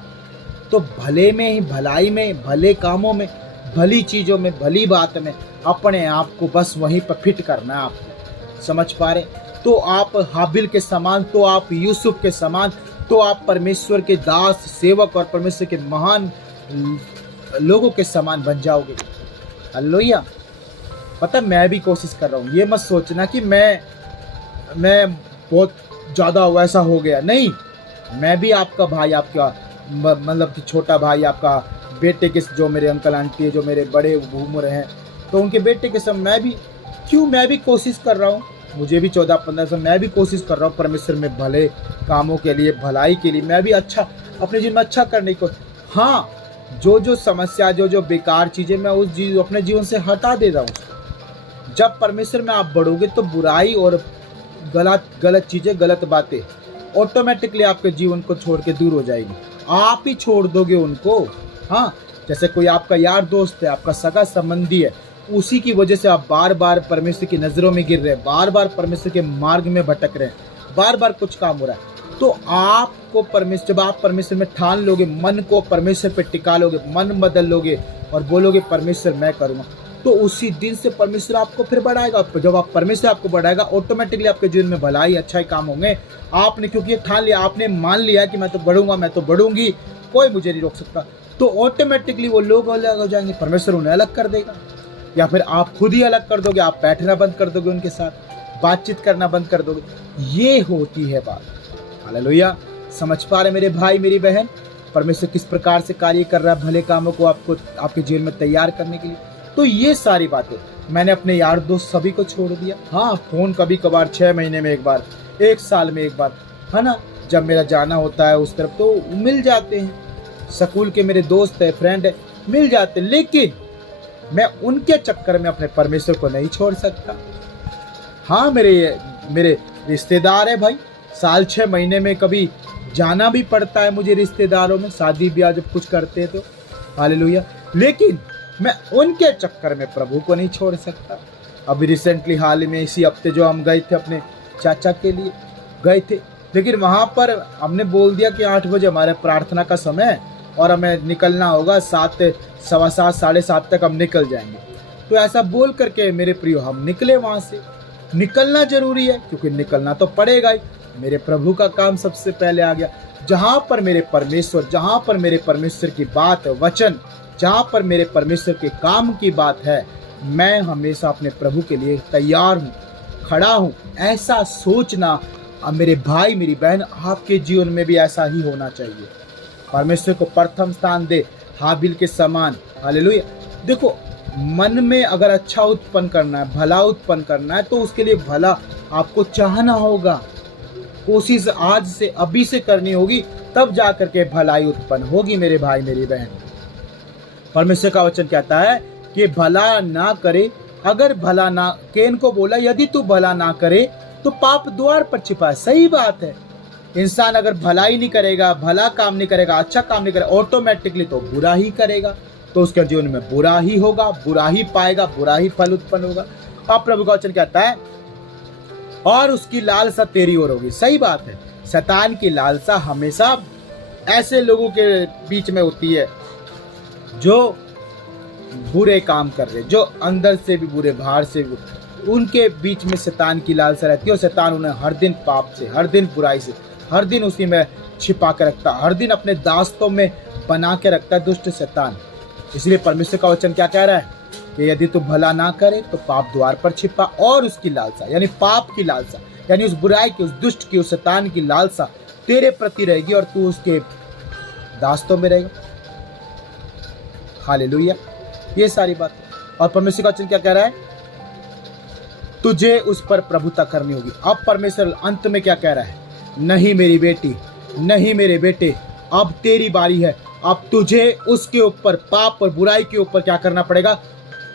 तो भले में ही, भलाई में, भले कामों में, भली चीज़ों में, भली बात में अपने आप को बस वहीं पर फिट करना है आपको। समझ पा रहे? तो आप हाबिल के समान, तो आप यूसुफ के समान, तो आप परमेश्वर के दास, सेवक और परमेश्वर के महान लोगों के समान बन जाओगे। हालेलुया। पता मैं भी कोशिश कर रहा हूँ। ये मत सोचना कि मैं बहुत ज़्यादा वैसा हो गया, नहीं। मैं भी आपका भाई, आपका मतलब कि छोटा भाई, आपका बेटे के जो मेरे अंकल आंटी है, जो मेरे बड़े उम्र हैं, तो उनके बेटे के सब मैं भी कोशिश कर रहा हूँ। मुझे भी 14-15 साल, मैं भी कोशिश कर रहा हूँ परमेश्वर में भले कामों के लिए, भलाई के लिए, मैं भी अच्छा अपने जीवन में अच्छा करने को। हाँ, जो समस्या, जो बेकार चीज़ें, मैं अपने जीवन से हटा दे रहा हूँ। जब परमेश्वर में आप बढ़ोगे तो बुराई और गलत चीज़ें, गलत बातें ऑटोमेटिकली आपके जीवन को छोड़ के दूर हो जाएगी। आप ही छोड़ दोगे उनको। हाँ, जैसे कोई आपका यार दोस्त है, आपका सगा संबंधी है, उसी की वजह से आप बार बार परमेश्वर की नज़रों में गिर रहे हैं, बार बार परमेश्वर के मार्ग में भटक रहे हैं, बार बार कुछ काम हो रहा है। तो आपको परमेश्वर, जब आप परमेश्वर में ठान लोगे, मन को परमेश्वर पे टिका लोगे, मन बदल लोगे और बोलोगे परमेश्वर मैं करूँगा, तो उसी दिन से परमेश्वर आपको फिर बढ़ाएगा। जब आप परमेश्वर आपको बढ़ाएगा, ऑटोमेटिकली आपके जीवन में भलाई, अच्छा ही काम होंगे। आपने क्योंकि ठान लिया, आपने मान लिया कि मैं तो बढ़ूंगा, मैं तो बढ़ूंगी, कोई मुझे नहीं रोक सकता, तो ऑटोमेटिकली वो लोग अलग हो जाएंगे, परमेश्वर उन्हें अलग कर देगा। या फिर आप खुद ही अलग कर दोगे, आप बैठना बंद कर दोगे, उनके साथ बातचीत करना बंद कर दोगे। ये होती है बात। हालेलुया। समझ पा रहे मेरे भाई, मेरी बहन, परमेश्वर किस प्रकार से कार्य कर रहा है भले कामों को आपको आपके जीवन में तैयार करने के लिए। तो ये सारी बातें मैंने अपने यार दोस्त सभी को छोड़ दिया। हाँ, फोन कभी कभार 6 महीने में एक बार, 1 साल में एक बार, है ना, जब मेरा जाना होता है उस तरफ तो मिल जाते हैं। स्कूल के मेरे दोस्त है, फ्रेंड है, मिल जाते हैं, लेकिन मैं उनके चक्कर में अपने परमेश्वर को नहीं छोड़ सकता। हाँ, मेरे रिश्तेदार है भाई, साल 6 महीने में कभी जाना भी पड़ता है मुझे रिश्तेदारों में, शादी ब्याह जब कुछ करते हैं तो। हालेलुया। लेकिन मैं उनके चक्कर में प्रभु को नहीं छोड़ सकता। अभी रिसेंटली हाल में इसी हफ्ते जो हम गए थे अपने चाचा के लिए गए थे, लेकिन वहाँ पर हमने बोल दिया कि 8 बजे हमारे प्रार्थना का समय है और हमें निकलना होगा, 7, सवा 7, साढ़े 7 तक हम निकल जाएंगे। तो ऐसा बोल करके मेरे प्रियो हम निकले वहाँ से। निकलना जरूरी है क्योंकि निकलना तो पड़ेगा ही। मेरे प्रभु का काम सबसे पहले आ गया। जहाँ पर मेरे परमेश्वर की बात है, वचन, जहाँ पर मेरे परमेश्वर के काम की बात है, मैं हमेशा अपने प्रभु के लिए तैयार हूँ, खड़ा हूँ। ऐसा सोचना मेरे भाई, मेरी बहन, आपके जीवन में भी ऐसा ही होना चाहिए। परमेश्वर को प्रथम स्थान दे, हाबिल के समान। हालेलुया। देखो, मन में अगर अच्छा उत्पन्न करना है, भला उत्पन्न करना है, तो उसके लिए भला आपको चाहना होगा। कोशिश आज से, अभी से करनी होगी, तब जा करके भलाई उत्पन्न होगी मेरे भाई, मेरी बहन। परमेश्वर का वचन कहता है कि भला ना करे, अगर भला ना, केन को बोला यदि तू भला ना करे तो पाप द्वार पर छिपा है। सही बात है। इंसान अगर भलाई नहीं करेगा, भला काम नहीं करेगा, अच्छा काम नहीं करेगा, ऑटोमेटिकली तो बुरा ही करेगा, तो उसके जीवन में बुरा ही होगा, बुरा ही पाएगा, बुरा ही फल उत्पन्न होगा। अब प्रभु का वचन कहता है और उसकी लालसा तेरी ओर होगी। सही बात है। शैतान की लालसा हमेशा ऐसे लोगों के बीच में होती है जो बुरे काम कर रहे, जो अंदर से भी बुरे, बाहर से भी, उनके बीच में शैतान की लालसा रहती है और शैतान उन्हें हर दिन पाप से, हर दिन बुराई से, हर दिन उसी में छिपा के रखता है, हर दिन अपने दास्तों में बना के रखता है दुष्ट शैतान। इसलिए परमेश्वर का वचन क्या कह रहा है कि यदि तू भला ना करे तो पाप द्वार पर छिपा, और उसकी लालसा यानी पाप की लालसा, यानी उस बुराई की, उस दुष्ट की, उस शैतान की लालसा तेरे प्रति रहेगी और तू उसके दास्तों में रहेगा। हालेलुया। ये सारी बात। और परमेश्वर का वचन क्या कह रहा है? तुझे उस पर प्रभुता करनी होगी। अब परमेश्वर अंत में क्या कह रहा है? नहीं मेरी बेटी, नहीं मेरे बेटे, अब तेरी बारी है। अब तुझे उसके ऊपर, पाप और बुराई के ऊपर क्या करना पड़ेगा?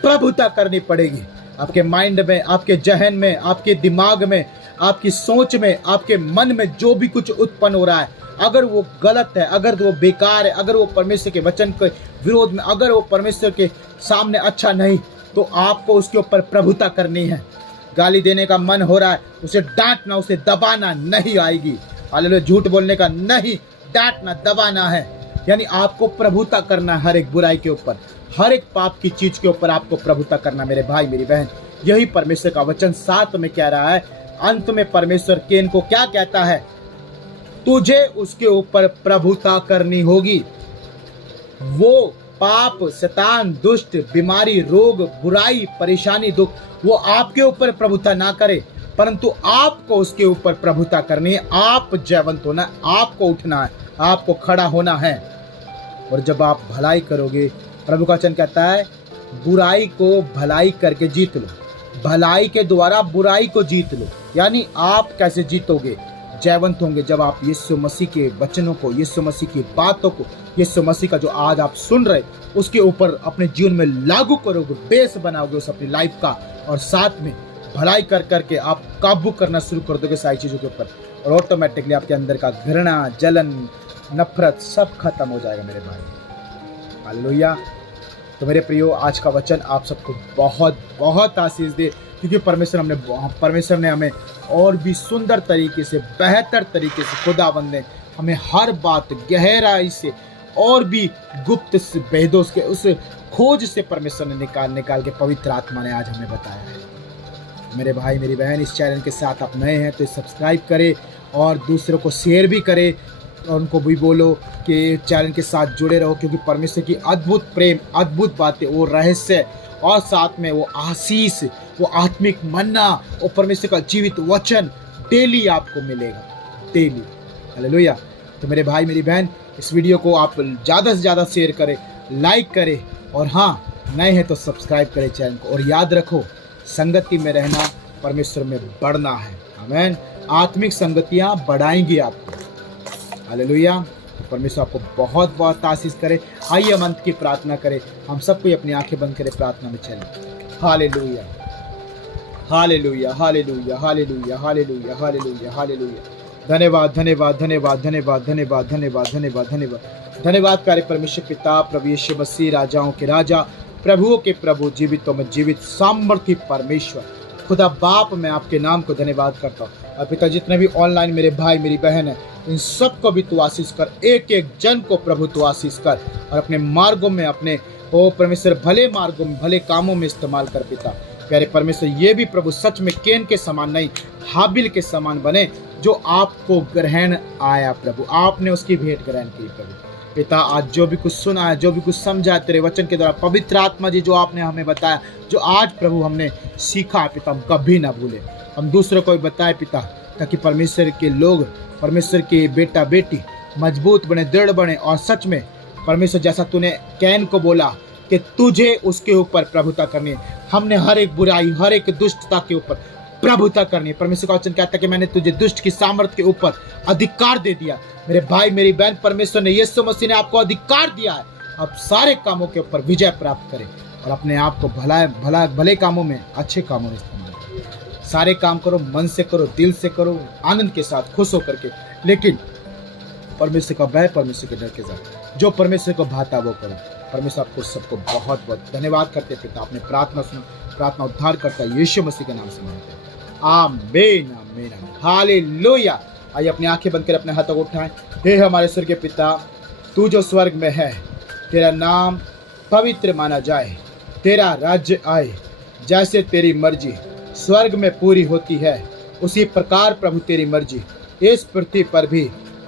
प्रभुता करनी पड़ेगी। आपके माइंड में, आपके जहन में, आपके दिमाग में, आपकी सोच में, आपके मन में जो भी कुछ उत्पन्न हो रहा है, अगर वो गलत है, अगर वो बेकार है, अगर वो परमेश्वर के वचन के विरोध में, अगर वो परमेश्वर के सामने अच्छा नहीं, तो आपको उसके ऊपर प्रभुता करनी है। गाली देने का मन हो रहा है, उसे डांटना, उसे दबाना नहीं आएगी। हालेलुया। झूठ बोलने का नहीं, डांटना, दबाना है। यानी आपको प्रभुता करना है हर एक बुराई के ऊपर, हर एक पाप की चीज के ऊपर आपको प्रभुता करना। मेरे भाई, मेरी बहन, यही परमेश्वर का वचन 7 में कह रहा है। अंत में परमेश्वर केन को क्या कहता है? तुझे उसके ऊपर प्रभुता करनी होगी। वो पाप, शैतान, दुष्ट, बीमारी, रोग, बुराई, परेशानी, दुख वो आपके ऊपर प्रभुता ना करे, परंतु आपको उसके ऊपर प्रभुता करनी है। आप जयवंत होना है, आपको उठना है, आपको खड़ा होना है। और जब आप भलाई करोगे, प्रभु का वचन कहता है बुराई को भलाई करके जीत लो, भलाई के द्वारा बुराई को जीत लो। यानी आप कैसे जीतोगे, जयवंत होंगे, जब आप यीशु मसीह के वचनों को, यीशु मसीह की बातों को, यीशु मसीह का जो आज आप सुन रहे उसके ऊपर अपने जीवन में लागू करोगे, बेस बनाओगे उस अपनी लाइफ का, और साथ में भलाई कर करके आप काबू करना शुरू कर दोगे सारी चीज़ों के ऊपर, और ऑटोमेटिकली आपके अंदर का घृणा, जलन, नफरत सब खत्म हो जाएगा मेरे भाई। हालेलुया। तो मेरे प्रियो, आज का वचन आप सबको बहुत बहुत आशीष दे, क्योंकि परमेश्वर ने हमें और भी सुंदर तरीके से, बेहतर तरीके से, खुदावंद ने हमें हर बात गहराई से और भी गुप्त भेदों के उस खोज से परमेश्वर ने निकाल के पवित्र आत्मा ने आज हमें बताया है। मेरे भाई मेरी बहन, इस चैनल के साथ आप नए हैं तो सब्सक्राइब करें और दूसरों को शेयर भी करें, और उनको भी बोलो कि चैनल के साथ जुड़े रहो, क्योंकि परमेश्वर की अद्भुत प्रेम, अद्भुत बातें, वो रहस्य और साथ में वो आशीष, वो आत्मिक मन्ना, वो परमेश्वर का जीवित वचन डेली आपको मिलेगा, डेली। हालेलुया। तो मेरे भाई मेरी बहन, इस वीडियो को आप ज़्यादा से ज़्यादा शेयर करें, लाइक करें, और हाँ, नए हैं तो सब्सक्राइब करें चैनल को। और याद रखो, संगति में रहना परमेश्वर में बढ़ना है। आमीन। आत्मिक संगतियाँ बढ़ाएंगी आपको। हालेलुया। तो परमेश्वर आपको बहुत बहुत आशीष करे। आइए हम अंत की प्रार्थना करें, हम सबको अपनी आंखें बंद करें, प्रार्थना में चलें। Hallelujah, hallelujah, hallelujah, hallelujah, hallelujah, hallelujah, hallelujah. धन्यवाद, धन्यवाद, धन्यवाद, धन्यवाद, धन्यवाद, धन्यवाद, धन्यवाद, धन्यवाद, धन्यवाद प्यारे परमेश्वर पिता, प्रभु यीशु मसीह, राजाओं के राजा, प्रभुओं के प्रभु, जीवितों में जीवित, सामर्थी परमेश्वर खुदा बाप, मैं आपके नाम को धन्यवाद करता हूँ। और पिता, जितने भी ऑनलाइन मेरे भाई मेरी बहन है, इन सबको भी तू आशीष कर, एक एक जन को प्रभु तू आशीष कर, और अपने मार्गों में, अपने ओ परमेश्वर भले मार्गों में, भले कामों में इस्तेमाल कर पिता। प्यारे परमेश्वर, ये भी प्रभु सच में केन के समान नहीं, हाबिल के समान बने, जो आपको ग्रहण आया प्रभु, आपने उसकी भेंट ग्रहण की प्रभु। पिता, आज जो भी कुछ सुना है, जो भी कुछ समझा है तेरे वचन के द्वारा, पवित्र आत्मा जी जो आपने हमें बताया, जो आज प्रभु हमने सीखा है पिता, हम कभी ना भूले, हम दूसरों को भी बताए पिता, ताकि परमेश्वर के लोग, परमेश्वर के बेटा बेटी मजबूत बने, दृढ़ बने, और सच में परमेश्वर जैसा तूने कैन को बोला कि तुझे उसके ऊपर प्रभुता करनी है, हमने हर एक बुराई, हर एक दुष्टता के ऊपर प्रभुता करनी है। परमेश्वर का वचन कहता है कि मैंने तुझे दुष्ट की सामर्थ के ऊपर अधिकार दे दिया। मेरे भाई मेरी बहन, परमेश्वर ने, यीशु मसीह ने आपको अधिकार दिया है। अब सारे कामों के ऊपर विजय प्राप्त करें, और अपने आप को भले कामों में, अच्छे कामों में इस्तेमाल करें। सारे काम करो, मन से करो, दिल से करो, आनंद के साथ, खुश होकर के, लेकिन परमेश्वर का भय, परमेश्वर के डर के साथ, जो परमेश्वर को भाता वो करो। परमेश्वर आपको सबको बहुत बहुत धन्यवाद करते पिता। आपने प्रार्थना सुनो, प्रार्थना उद्धार करता यीशु मसीह के नाम से मांगते हैं, आमीन, आमीन, आमीन। हालेलुया। आइए अपनी आंखें बंद कर अपने हाथों को उठाएं। हे हमारे स्वर्गीय पिता, तू जो स्वर्ग में है, तेरा नाम पवित्र माना जाए, तेरा राज्य आए, जैसे तेरी मर्जी स्वर्ग में पूरी होती है, उसी प्रकार प्रभु तेरी मर्जी इस पृथ्वी पर भी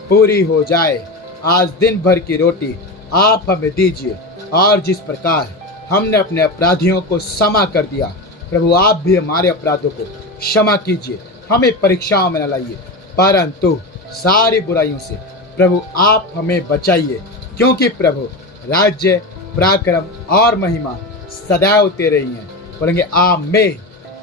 पूरी हो जाए। आज दिन भर की रोटी आप हमें दीजिए, और जिस प्रकार हमने अपने अपराधियों को क्षमा कर दिया, प्रभु आप भी हमारे अपराधों को क्षमा कीजिए। हमें परीक्षाओं में न लाइए, परंतु सारी बुराइयों से प्रभु आप हमें बचाइए, क्योंकि प्रभु राज्य, पराक्रम और महिमा सदैव तेरे ही हैं। बोलेंगे आमीन,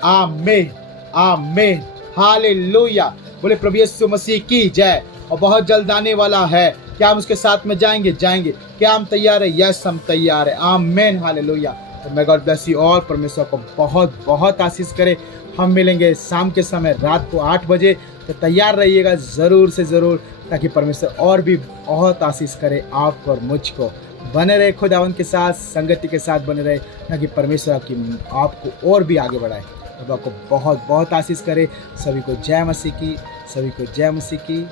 आमीन, आमीन। हालेलुया। बोले प्रभु यीशु मसीह की जय। और बहुत जल्द आने वाला है, क्या हम उसके साथ में जाएंगे? जाएंगे। क्या हम तैयार है? यस, हम तैयार है। आमीन, हालेलुया। तो मैं गॉड ब्लेस यू, और परमेश्वर को बहुत बहुत आशीष करे। हम मिलेंगे शाम के समय, रात को 8 बजे। तो तैयार रहिएगा ज़रूर से ज़रूर, ताकि परमेश्वर और भी बहुत आशीष करे आपको और मुझको। बने रहे खुदावन के साथ, संगति के साथ बने रहे, ताकि परमेश्वर आपको और भी आगे बढ़ाए। अब आपको बहुत बहुत आशीष करे। सभी को जय मसीह की, सभी को जय मसीह की।